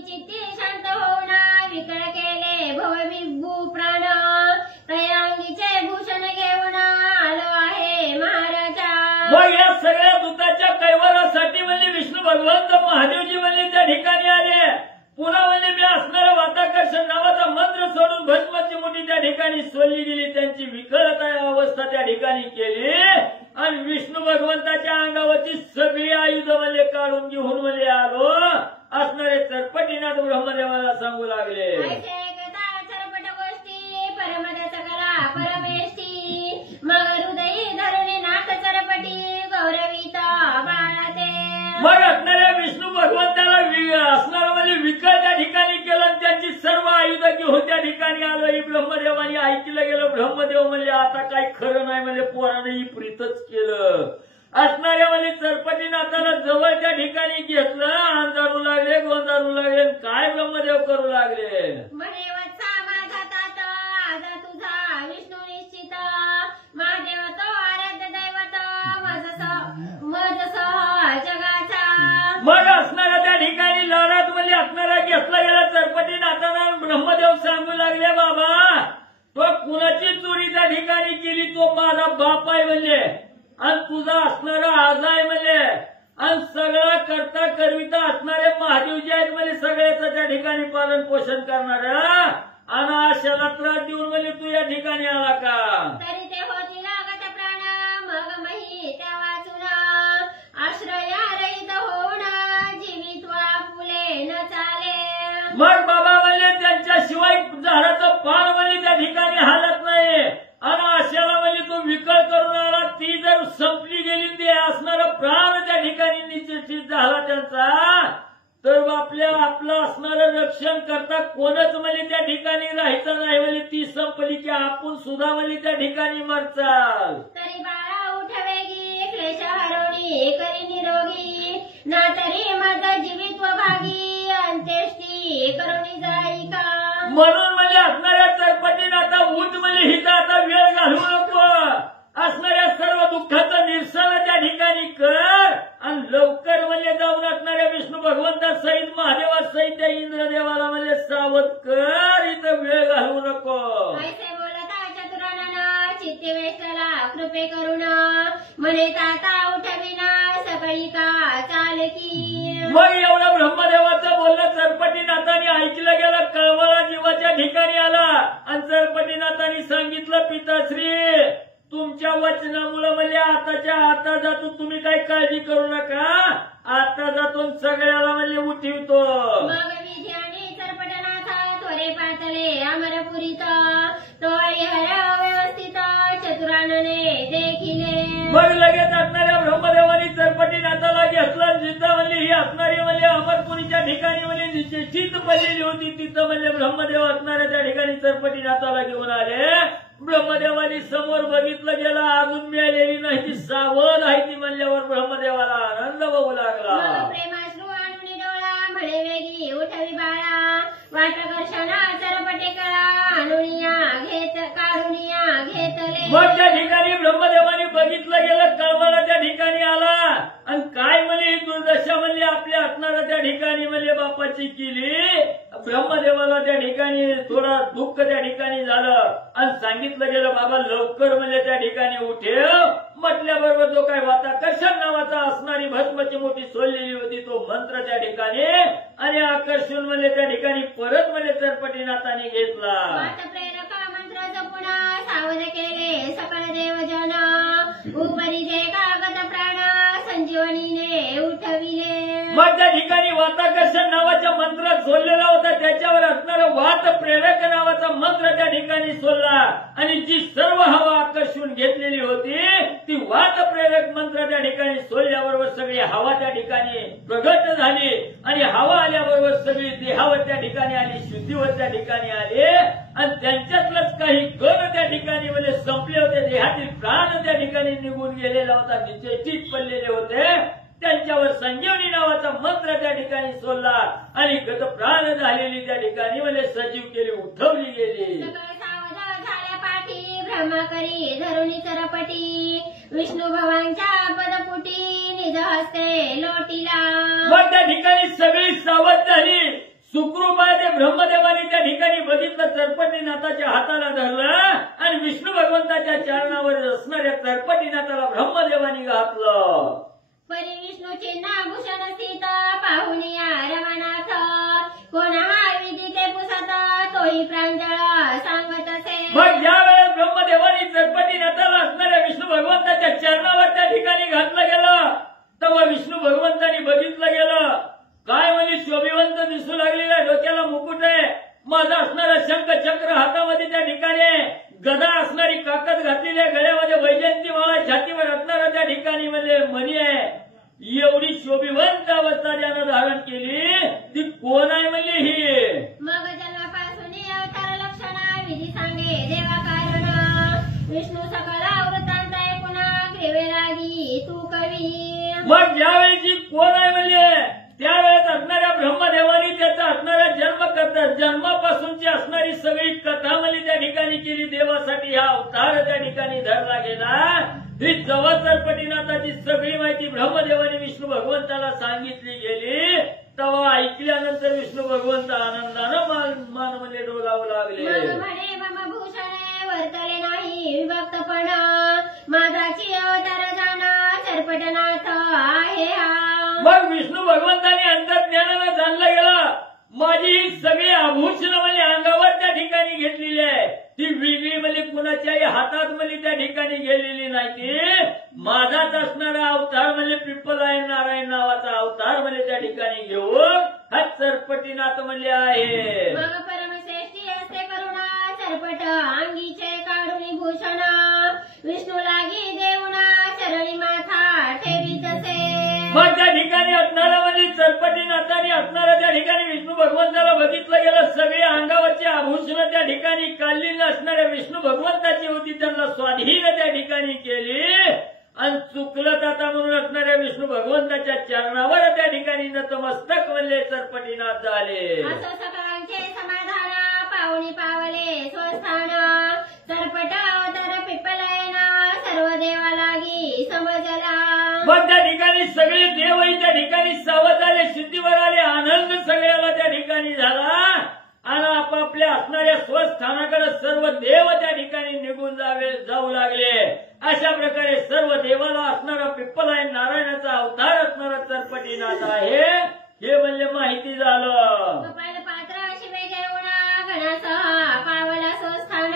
चित्ती शांत होऊन विकळ केले भवविभू प्राण तयांगीचे भूषण घेऊन आलो आहे महाराजा. मग या सगळ्या दूताच्या कैवारासाठी म्हणजे विष्णू भगवंत महादेवजी म्हणजे त्या ठिकाणी आले. पुन्हा म्हणजे मी असणारं वाताकर्षण नावाचा मंत्र सोडून भस्माची मुठी त्या ठिकाणी सोडली गेली. त्यांची विकळता अवस्था त्या ठिकाणी केली आणि विष्णू भगवंताच्या अंगावरची सगळी आयुध म्हणजे काढून घेऊन म्हणजे आलो असणारे चरपटीनाथ ब्रह्मदेवाला सांगू लागले. ऐसे एकदा चरपट गोष्टी परमदच कला परमेष्ठी मग हृदयी धरुणी नाथ चरपटी गौरविता बाळाते. मग असणाऱ्या विष्णू भगवंताला असणारा म्हणजे विकल त्या ठिकाणी केलं आणि त्यांची सर्व आयुध घेऊन त्या ठिकाणी आलो. ही ब्रह्मदेवानी ऐकलं गेलं. ब्रह्मदेव म्हणजे आता काही खरं नाही म्हणजे पोरानं ही प्रीतच केलं. असणाऱ्या म्हणजे चरपटीनाथाला जवळच्या ठिकाणी घेतलं. अंधारू लागले गोंधारू लागले. काय ब्रह्मदेव करू लागले. म्हणे वत्सा माझा तात आजा तुझा विष्णू निश्चित महादेव तो आराध्य दैवत मजसह जगाचा. मग असणारा त्या ठिकाणी लढत म्हणजे असणारा घेतला गेला. चरपटीनाथाला ब्रह्मदेव सांगू लागले बाबा तो कुणाची चोरी त्या ठिकाणी केली तो माझा बाप आहे म्हणजे आणि तुझा असणारा आज आहे म्हणजे आणि सगळा करता करविता असणारे महादेव जे आहेत म्हणजे सगळ्याचं त्या ठिकाणी पालन पोषण करणाऱ्या आणि अशाला त्रास देऊन म्हणजे तू या ठिकाणी आला का. तरी ते होती लागत प्राण मग मही त्या वाचून आश्रया रहित होऊन जीवित्वा फुले न चाले. मग बाबा म्हणजे त्यांच्याशिवाय झाडाचं पान म्हणजे त्या ठिकाणी हालत नाही आणि अशाला म्हणजे तो विकळ करून आला. ती जर संपली गेली ते असणारा प्राण त्या ठिकाणी निश्चित झाला त्यांचा तर आपलं असणारं रक्षण करता कोणच म्हणजे त्या ठिकाणी राहायचं नाही म्हणजे ती संपली की आपण सुद्धा म्हणजे त्या ठिकाणी मरचाल. तरी बाळा उठवेगी क्लेश हरवणी करी निरोगी ना तरी माझा जीवित्व भागी अंत्येष्टी करुणी जाई का. म्हणून म्हणजे असणाऱ्या चरपटीनाथा उठ म्हणजे हिथं आता वेळ घालवू नको. असणाऱ्या सर्व दुःखाचं निरसन त्या ठिकाणी कर आणि लवकर म्हणजे जाऊन असणाऱ्या विष्णू भगवंता सहित महादेवा सहित त्या इंद्रदेवाला म्हणजे सावध कर. इथं वेळ घालवू नको. ऐसे बोलता चतुरानन चित्ते वेष्टला कृपे करुण म्हणे ताता उठविना सकाळी का चालकी. मग एवढं ब्रह्मदेवाचं बोलणं चरपटीनाथाने ऐकलं गेलं. कळवळा जीवाच्या ठिकाणी आला आणि चरपटीनाथाने सांगितलं पिताश्री तुमच्या वचनामुळे म्हणजे आताच्या आता जातो तुम्ही काही काळजी करू नका. आता जातो सगळ्याला म्हणजे उठवतो. मग विधी आणि चरपटनाथा त्वरे पातले अमरपुरीत तो हरिहर व्यवस्थित चतुरानने देखिले. मग लगेच असणाऱ्या ब्रह्मदेवानी चरपटीनाथाला घेतलं. जिथं म्हणजे ही असणारी म्हणजे अमरपुरीच्या ठिकाणी म्हणजे निश्चित पडलेली होती तिथं म्हणजे ब्रह्मदेव असणाऱ्या त्या ठिकाणी चरपटीनाथाला घेऊन आले. ब्रह्मदेवानी समोर बघितलं गेलं अजून मिळालेली नाही ती सावध आहे ती म्हणल्यावर ब्रह्मदेवाला आनंद होऊ लागला. प्रेमाश्रू आणून डोळा म्हणे वेगी उठवी बाळा वाटकर्षणा चरपटे कळा आणुनिया घेत काढुनिया घेतले. मग त्या ठिकाणी ब्रह्मदेवानी बघितलं गेलं. कळवळा त्या ठिकाणी आला आणि काय म्हणजे दुर्दशा म्हणजे आपल्या असणाऱ्या त्या ठिकाणी म्हणजे बापाची केली. ब्रह्मदेवाला त्या ठिकाणी थोडा दुःख त्या ठिकाणी झालं आणि सांगितलं गेलं बाबा लवकर म्हणजे त्या ठिकाणी उठेव. म्हटल्याबरोबर जो काय वाताकर्षण नावाचा असणारी भस्मची मोठी सोडलेली होती तो मंत्र त्या ठिकाणी आणि आकर्षण म्हणजे त्या ठिकाणी परत म्हणजे चरपटीनाथाने घेतला. प्रेरक मंत्र जपून सावध केले सकळ देवजन उपरी जे कागद प्राण संजीवनीने उठविले. मग त्या ठिकाणी वाताकर्षण नावाच्या मंत्र सोडलेला होता त्याच्यावर असणारं वात प्रेरक नावाचा मंत्र त्या ठिकाणी सोडला आणि जी सर्व हवा आकर्षून घेतलेली होती ती वात प्रेरक मंत्र त्या ठिकाणी सोडल्याबरोबर सगळी हवा त्या ठिकाणी प्रगट झाली आणि हवा आल्याबरोबर सगळी देहावर त्या ठिकाणी आली शुद्धीवर त्या ठिकाणी आली आणि त्यांच्यातलंच काही गण त्या ठिकाणी म्हणजे संपले होते. देहातील प्राण त्या ठिकाणी निघून गेलेला होता निश्चित पडलेले होते. त्यांच्यावर संजीवनी नावाचा मंत्र त्या ठिकाणी सोडला आणि गत प्राण झालेली त्या ठिकाणी म्हणजे सजीव केली उठवली गेली. सावध झाल्या पाठी ब्रह्मा करी धरुणी चरपटी विष्णू भवांच्या पदपुटी निज हस्ते लोटीला. मग त्या ठिकाणी सगळी सावध झाली. सुखरूप आहे ते ब्रह्मदेवाने त्या ठिकाणी बघितलं. चरपटीनाथाच्या हाताला धरलं आणि विष्णू भगवंताच्या चरणावर असणाऱ्या चरपटीनाथाला ब्रह्मदेवाने घातलं. परी विष्णू चिन्हभूषण स्थित पाहुनिया रमनाथ कोण हा विधी ते पुसत तोही प्रांजळ सांगत असे. मग ज्या वेळेस ब्रह्मदेवानी चरपटीनाथाला असणाऱ्या विष्णू भगवंताच्या चरणावर त्या ठिकाणी घातलं गेलं तेव्हा विष्णू भगवंतांनी बघितलं गेलं, काय म्हणजे शोभिवंत दिसू लागलेला, डोक्याला मुकुट आहे, माझा असणारा शंख चक्र हातामध्ये त्या ठिकाणी, गदा असणारी काकत घातलेली आहे, गळ्यामध्ये वैजयंती माळा, छातीवर असणारा त्या ठिकाणी म्हणजे मणी आहे. एवढी शोभिवंत अवस्था ज्यानं धारण केली ती कोण आहे म्हणजे ही? मग जन्मापासून अवतार लक्षण विधी सांगे देवा कारण, विष्णू सकल आवृत्तांचा पुन्हा ग्रेवे लागी तू कवी. मग ज्यावेळी कोण आहे म्हणजे त्यावेळेस असणाऱ्या ब्रह्मदेवानी त्याचा असणारा जन्म करतात, जन्मापासूनची असणारी सगळी कथा म्हणजे त्या ठिकाणी केली, देवासाठी हा अवतार त्या ठिकाणी धरला गेला. ही जवळपटीनाथाची सगळी माहिती ब्रह्मदेवाने विष्णू भगवंताला सांगितली गेली. तेव्हा ऐकल्यानंतर विष्णू भगवंत आनंदानं मानमध्ये डोलावू लागले. मग म्हणे मम भूषणे वर्तले नाही विभक्तपण, माझाची अवतार जाणा सरपटनाथ आहे हा. मग विष्णू भगवंताने अंतर्ज्ञानानं जाणलं गेलं, माझी ही सगळी आभूषणं म्हणजे अंगावर त्या ठिकाणी घेतलेली आहे, ती वेगळी म्हणजे कुणाच्याही हातात म्हणजे त्या ठिकाणी गेलेली नाही. ती माझाच असणारा अवतार म्हणजे पिप्पलायन नारायण नावाचा अवतार म्हणजे त्या ठिकाणी घेऊन हा सरपटीनाथ म्हणजे आहे. मग परमश्रेष्ठी असे करुणा सरपट अंगीचे काढून भूषण, विष्णू लागी देऊना चरणी माथा ठेवीत असे. मग त्या ठिकाणी असणारा म्हणजे सरपटीनाथाने असणारा त्या ठिकाणी विष्णू भगवंताला बघितलं गेलं, सगळी अंगावरची आभूषणं त्या ठिकाणी काढलेली असणाऱ्या विष्णू भगवंताची होती, त्यांना स्वाधीन त्या ठिकाणी केली आणि चुकलं जाता म्हणून असणाऱ्या विष्णू भगवंताच्या चरणावर त्या ठिकाणी नतमस्तक म्हणले सरपटीनाथ झाले. असं सकळांचे समाधान पाहुणी पावले स्वस्थान, सरपट अवतार पिप्पलायन सर्व देवा लागी समजला. मग त्या ठिकाणी सगळे देवही त्या ठिकाणी सावध आले, सिद्धीवर आले, आनंद सगळ्याला त्या ठिकाणी झाला आणि आपापल्या असणाऱ्या स्वस्थानाकडे सर्व देव त्या ठिकाणी निघून जाऊ लागले. अशा प्रकारे सर्व देवाला असणारा पिप्पलायन नारायणाचा अवतार असणारा सरपटीनाथ आहे हे म्हणजे माहिती झालं. कपाल पात्र शिवे घेऊन गणासह पावला स्वस्थान,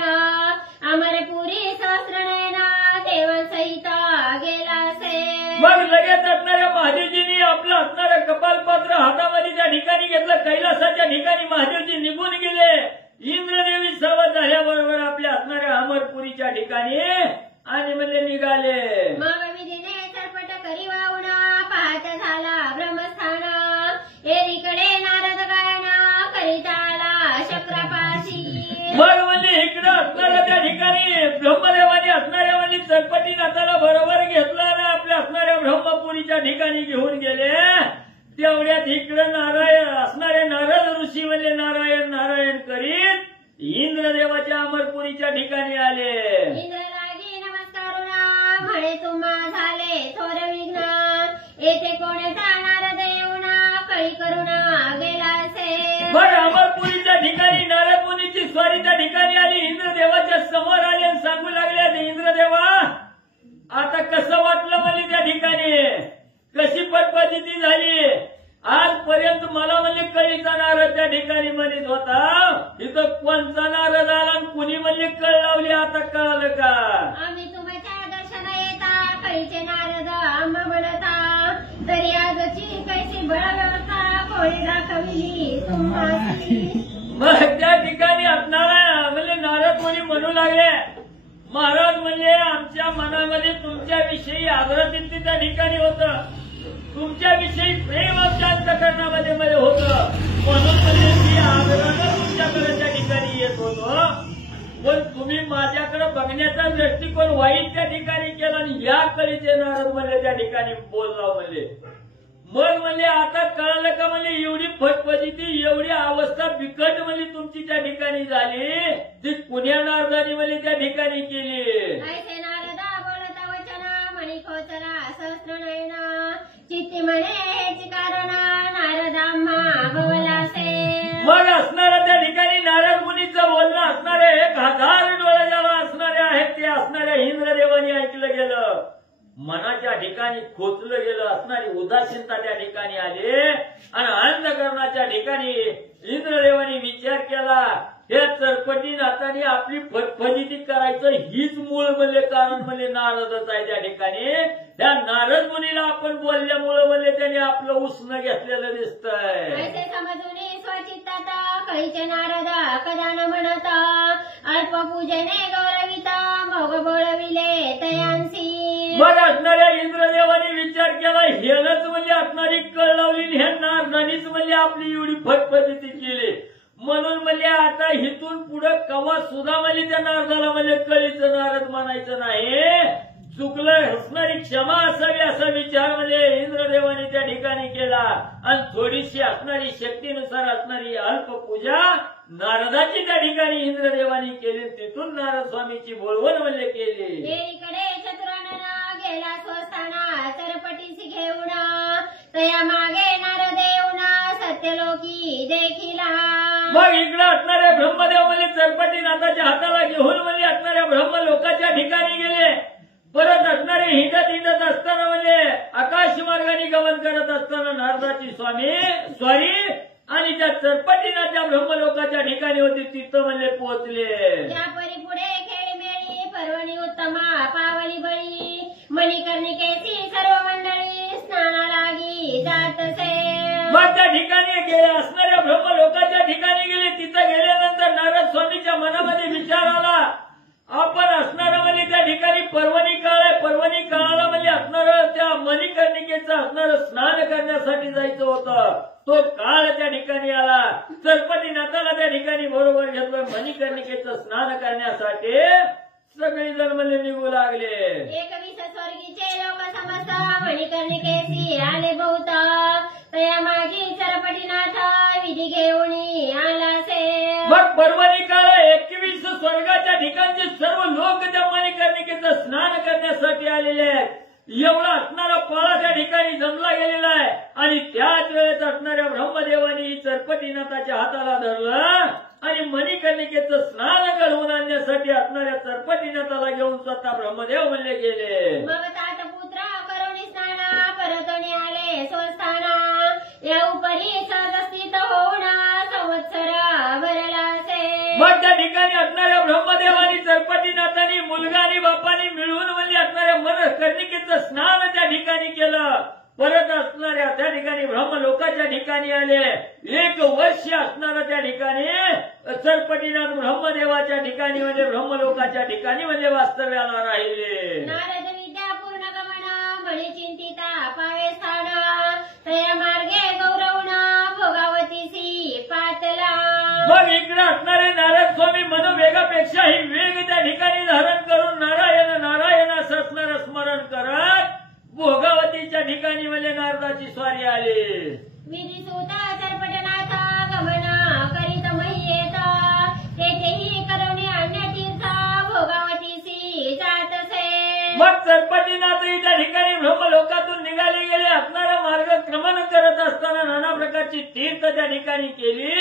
अमरपुरी सहस्रनयना देवांसहित गेला असे. मग लगेच असणाऱ्या महादेवजींनी आपलं असणारं कपालपात्र हातामध्ये त्या ठिकाणी घेतलं, कैलासाच्या ठिकाणी महादेवजी निघून गेले. इंद्रदेवी सर्व झाल्याबरोबर आपल्या असणाऱ्या अमरपुरीच्या ठिकाणी आणि म्हणजे निघाले. मग विधीने सरपट करी वाहून पाहत झाला ब्रह्मस्थान, एकीकडे नारद गायन करीत आला शक्रापाशी. मग म्हणजे इकडं असणाऱ्या त्या ठिकाणी ब्रह्मदेवाने असणाऱ्या म्हणजे सरपटीनाथाला बरोबर घेतलं आणि आपल्या असणाऱ्या ब्रह्मपुरीच्या ठिकाणी घेऊन गेले. तेवढ्यात इकडं नारायण असणारे नारद ऋषी म्हणजे नारायण नारायण करीत इंद्रदेवाच्या अमरपुरीच्या ठिकाणी आले. इंद्र लागी नमस्कारुणा म्हणे तुम्हा झाले थोर विघ्न, येथे कोण जाणार देऊना कळी करुणा गेला असे. मग अमरपुरीच्या ठिकाणी नारद मुनीची स्वारी त्या ठिकाणी आली, इंद्रदेवाच्या समोर आले आणि सांगू लागले, इंद्रदेवा आता कसं वाटलं मला त्या ठिकाणी, कशी पटपटी झाली, आजपर्यंत मला म्हणजे कळीचा नारद त्या ठिकाणी म्हणत होता, इथं कोणचा नारद आला आणि कुणी म्हणजे कळ लावली, आता कळालं का? आम्ही तुमच्या दर्शन येता कळीचे नारद आम्हा म्हणता, तरी आजची कैसी बळ व्यवस्था कोणी दाखवली तुम्हाला. मग त्या ठिकाणी असणारा म्हणजे नारद मुनी म्हणू लागले, महाराज म्हणजे आमच्या मनामध्ये तुमच्याविषयी आदरातिथ्य त्या ठिकाणी होतं, तुमच्याविषयी प्रेम आमच्या अंतःकरणामध्ये होतं, म्हणून म्हणजे मी आदरानं तुमच्याकडे त्या ठिकाणी येत होतो. पण तुम्ही माझ्याकडे बघण्याचा दृष्टिकोन वाईट त्या ठिकाणी केला आणि या कळीचे नारद म्हणजे त्या ठिकाणी बोलला म्हणजे. मग म्हणजे आता कळालं का म्हणजे एवढी फटफटी एवढी अवस्था बिकट म्हणजे तुमची त्या ठिकाणी झाली, ती पुण्या नारदानी म्हणजे त्या ठिकाणी केली. ऐसे नारदा बोलता वचना म्हणी खोचला सहस्र नयना, चित्ती म्हणे हेच कारण नारद आम्हा भवलासे. मग असणारा त्या ठिकाणी नारद मुनीचं बोलणं असणारे 1000 डोळे ज्याला असणारे आहेत ते असणाऱ्या इंद्रदेवानी ऐकलं गेलं, मनाच्या ठिकाणी खोचलं गेलं, असणारी उदासीनता त्या ठिकाणी आली आणि अंधकरणाच्या ठिकाणी इंद्रदेवानी विचार केला, हे चरपटीनाथाने आपली फटफटीती करायचं हीच मूळ म्हणजे कारण म्हणजे नारदच आहे त्या ठिकाणी. त्या नारद मुनीला आपण बोलल्यामुळं म्हणजे त्याने आपलं उसनं घेतलेलं दिसतंय. ऐसे समजून स्वचित्तात कैचे नारदा कदा न म्हणता अल्प पूजने गौरविता भोग बोळविले तयांसी. मग असणाऱ्या इंद्रदेवाने विचार केला हेनच म्हणजे असणारी कळ लावली ह्या नारदानीच म्हणजे आपली एवढी फटफटीती केली म्हणून म्हणजे आता इथून पुढे कवा सुद्धा म्हणजे त्या नारदाला म्हणजे कळीचं नारद म्हणायचं नाही. चुकलं हसणारी क्षमा असावी असा विचार म्हणजे इंद्रदेवाने त्या ठिकाणी केला आणि थोडीशी असणारी शक्तीनुसार असणारी अल्प पूजा नारदाची त्या ठिकाणी इंद्रदेवाने केली. तिथून नारद स्वामीची बोलवण म्हणजे केली. इकडे चतुरानना गेला स्वस्थाना चरपटीसी घेऊन तया मागे नारदेवना सत्यलोकी देखिला. मग इकडे असणाऱ्या ब्रह्मदेव म्हणजे चरपटीनाथाच्या हाताला घेऊन म्हणजे असणाऱ्या ब्रह्मलोकाच्या ठिकाणी गेले. परत असणारे हिंडत असताना म्हणजे आकाश मार्गाने गमन करत असताना नारदाची स्वारी आणि त्या चरपटीनाथच्या ब्रह्मलोकाच्या ठिकाणी होती तिथं म्हणजे पोहोचले. या परिपुढे खेळमेळी पर्वणी उत्तमा पावली बळी मणिकर्णिकेसी सर्व मंडळी स्नाना लागी जातसे. मग त्या ठिकाणी गेले असणाऱ्या ब्रह्मलोकाच्या ठिकाणी गेले. तिथं गेल्यानंतर नारद स्वामीच्या मनामध्ये विचार आला आपण असणारं म्हणजे त्या ठिकाणी पर्वणी काळ आहे. पर्वणी काळाला म्हणजे असणारं त्या मणिकर्णिकेचं असणारं स्नान करण्यासाठी जायचं होतं. तो काळ त्या ठिकाणी आला. चरपटीनाथाला त्या ठिकाणी बरोबर घेतलं. मणिकर्णिकेचं स्नान करण्यासाठी सगळी जण म्हणजे निघू लागले. 21 स्वर्गीचे लोक समस्त मणिकर्णिकेसी आले बहुत तया मागी चरपटीनाथ विधी घेऊन आलासे. मग पर्वणी काळ 21 स्वर्गाच्या ठिकाणचे सर्व लोक त्या मणिकर्णिकेचं स्नान करण्यासाठी आलेले आहेत. एवढा असणारा पाळा त्या ठिकाणी जमला गेलेला आहे आणि त्याच वेळेस असणाऱ्या ब्रह्मदेवानी चरपटीनाथाच्या हाताला धरलं आणि मणिकर्णिकेचं स्नान घडवून आणण्यासाठी असणाऱ्या चरपटीनाथाला घेऊन स्वतः ब्रह्मदेव म्हणले गेले. मग तातपुत्र करुणी स्नाना परतणी आले स्वस्थाना या उपरी सदस्थित होऊन संवत्सर भरलासे. मग त्या ठिकाणी असणाऱ्या ब्रह्मदेवानी चरपटीनाथांनी मुलगा आणि बापानी मिळून म्हणजे असणाऱ्या मणिकर्णिकेचं स्नान त्या ठिकाणी केलं. परत असणाऱ्या त्या ठिकाणी ब्रह्मलोकाच्या ठिकाणी आले. 1 वर्ष असणाऱ्या त्या ठिकाणी चरपटीनाथ ब्रह्मदेवाच्या ठिकाणी म्हणजे ब्रह्मलोकाच्या ठिकाणी म्हणजे वास्तव्याला राहिले. नारद विद्या पूर्ण गमन मणी चिंतिता पावे स्थान तया मार्गे गौरवण भोगावतीसी पातला. मग इकडे असणारे नारद स्वामी मनोवेगापेक्षाही वेग त्या ठिकाणी धारण करून नारायण नारायण असं असणारं स्मरण करत भोगावतीच्या ठिकाणी म्हणजे नारदाची स्वारी आली. विधी सुता चरपटनाथ गमन करीत मह्येत तेथेही करुणी अन्य तीर्थ भोगावतीसी जातसे. मग चरपटीनाथही त्या ठिकाणी ब्रह्मलोकातून निघाले गेले. असणारा मार्ग क्रमण करत असताना नाना प्रकारची तीर्थ त्या ठिकाणी केली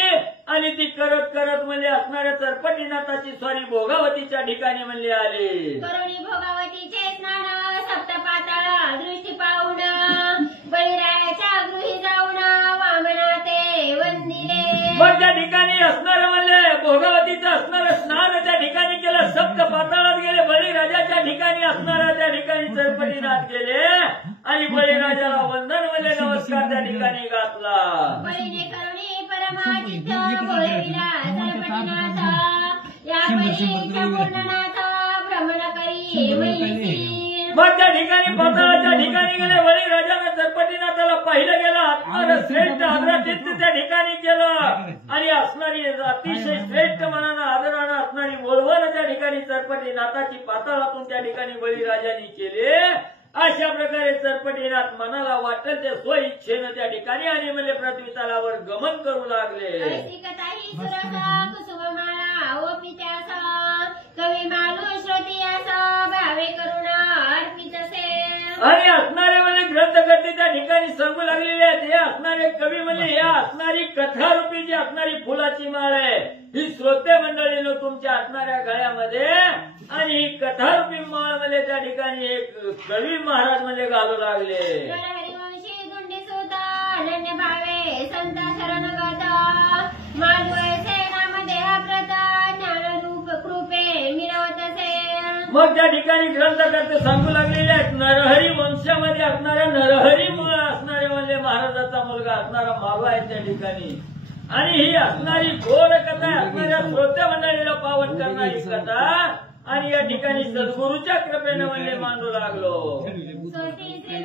आणि ती करत करत म्हणजे असणाऱ्या चरपटीनाथाची स्वारी भोगावतीच्या ठिकाणी म्हणजे आली. करुणी भोगावतीचे स्नान सप्तपाताळ दृष्टी पाहून बळीरायाच्या गृही जाऊन वामना ते वंदिले. मग त्या ठिकाणी असणारं म्हणजे भोगावतीचं असणारं स्नान त्या ठिकाणी केलं. सप्त पाताळात गेले. बळीराजाच्या ठिकाणी असणारा त्या ठिकाणी चरपटीनाथ गेले आणि बळीराजाला वंदन म्हणजे नमस्कार त्या ठिकाणी घातला. बळीने करुणी परमादित्य बोलविला चरपटीनाथ या बळीच्या पूर्णनाथ भ्रमण करी महिसी. मग त्या ठिकाणी पाताळाच्या ठिकाणी गेले. बळीराजानं चरपटीनाथाला पाहिलं गेलं. असणारं श्रेष्ठ आदरातिथ्य त्या ठिकाणी केलं आणि असणारी अतिशय श्रेष्ठ मनानं आदरानं असणारी बोलवण त्या ठिकाणी चरपटीनाथाची पाताळातून त्या ठिकाणी बळीराजांनी केले. अशा प्रकारे चरपटीनाथ मनाला वाटेल ते स्वइच्छेनं त्या ठिकाणी आणि म्हणजे पृथ्वी तलावर गमन करू लागले. ऐसिकताही सुरसा कुसुममाळा ओपित्यास कवी मालू श्रोतियास भावे करुणा अर्पितसे. आणि असणारे म्हणजे ग्रंथकर्ते त्या ठिकाणी सांगू लागलेले आहेत. हे असणारे कवी म्हणजे या असणारी कथारूपी जी असणारी फुलाची माळ आहे ही श्रोते मंडळीनं तुमच्या असणाऱ्या गळ्यामध्ये आणि ही कथारूपी माळ म्हणजे त्या ठिकाणी एक कवी महाराज म्हणजे घालू लागले. हरिवंशी दुंडी सुता अनन्य भावे संत शरणगत मालू ऐसे नाम देहा प्रत मग त्या ठिकाणी ग्रंथकर्ते सांगू लागलेले आहेत नरहरी वंशामध्ये असणाऱ्या नरहरी मुळे असणारे म्हणजे महाराजाचा मुलगा असणारा मावा आहे त्या ठिकाणी आणि ही असणारी गोड कथा असणाऱ्या श्रोत्या मंडळीला पावन करणारी कथा आणि या ठिकाणी सद्गुरूच्या कृपेने म्हणजे मांडू लागलो सोती श्री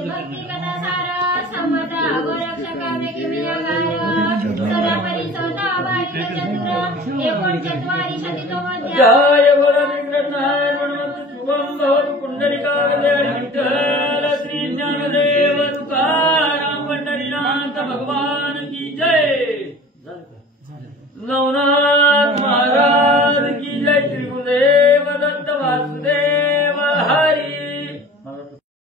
भक्ती कथा सार समर्थ गोरक्षकाने किमियागार सदा परिसोता बालिक चतुर एकोणचत्वारी शतितमोऽध्याय जय बोलो कृष्णाय गुणवंत शुभम भवतु पुंडलिकावले विठ्ठल श्री ज्ञानदेव तुकाराम पंढरीनाथ भगवान की जय नवना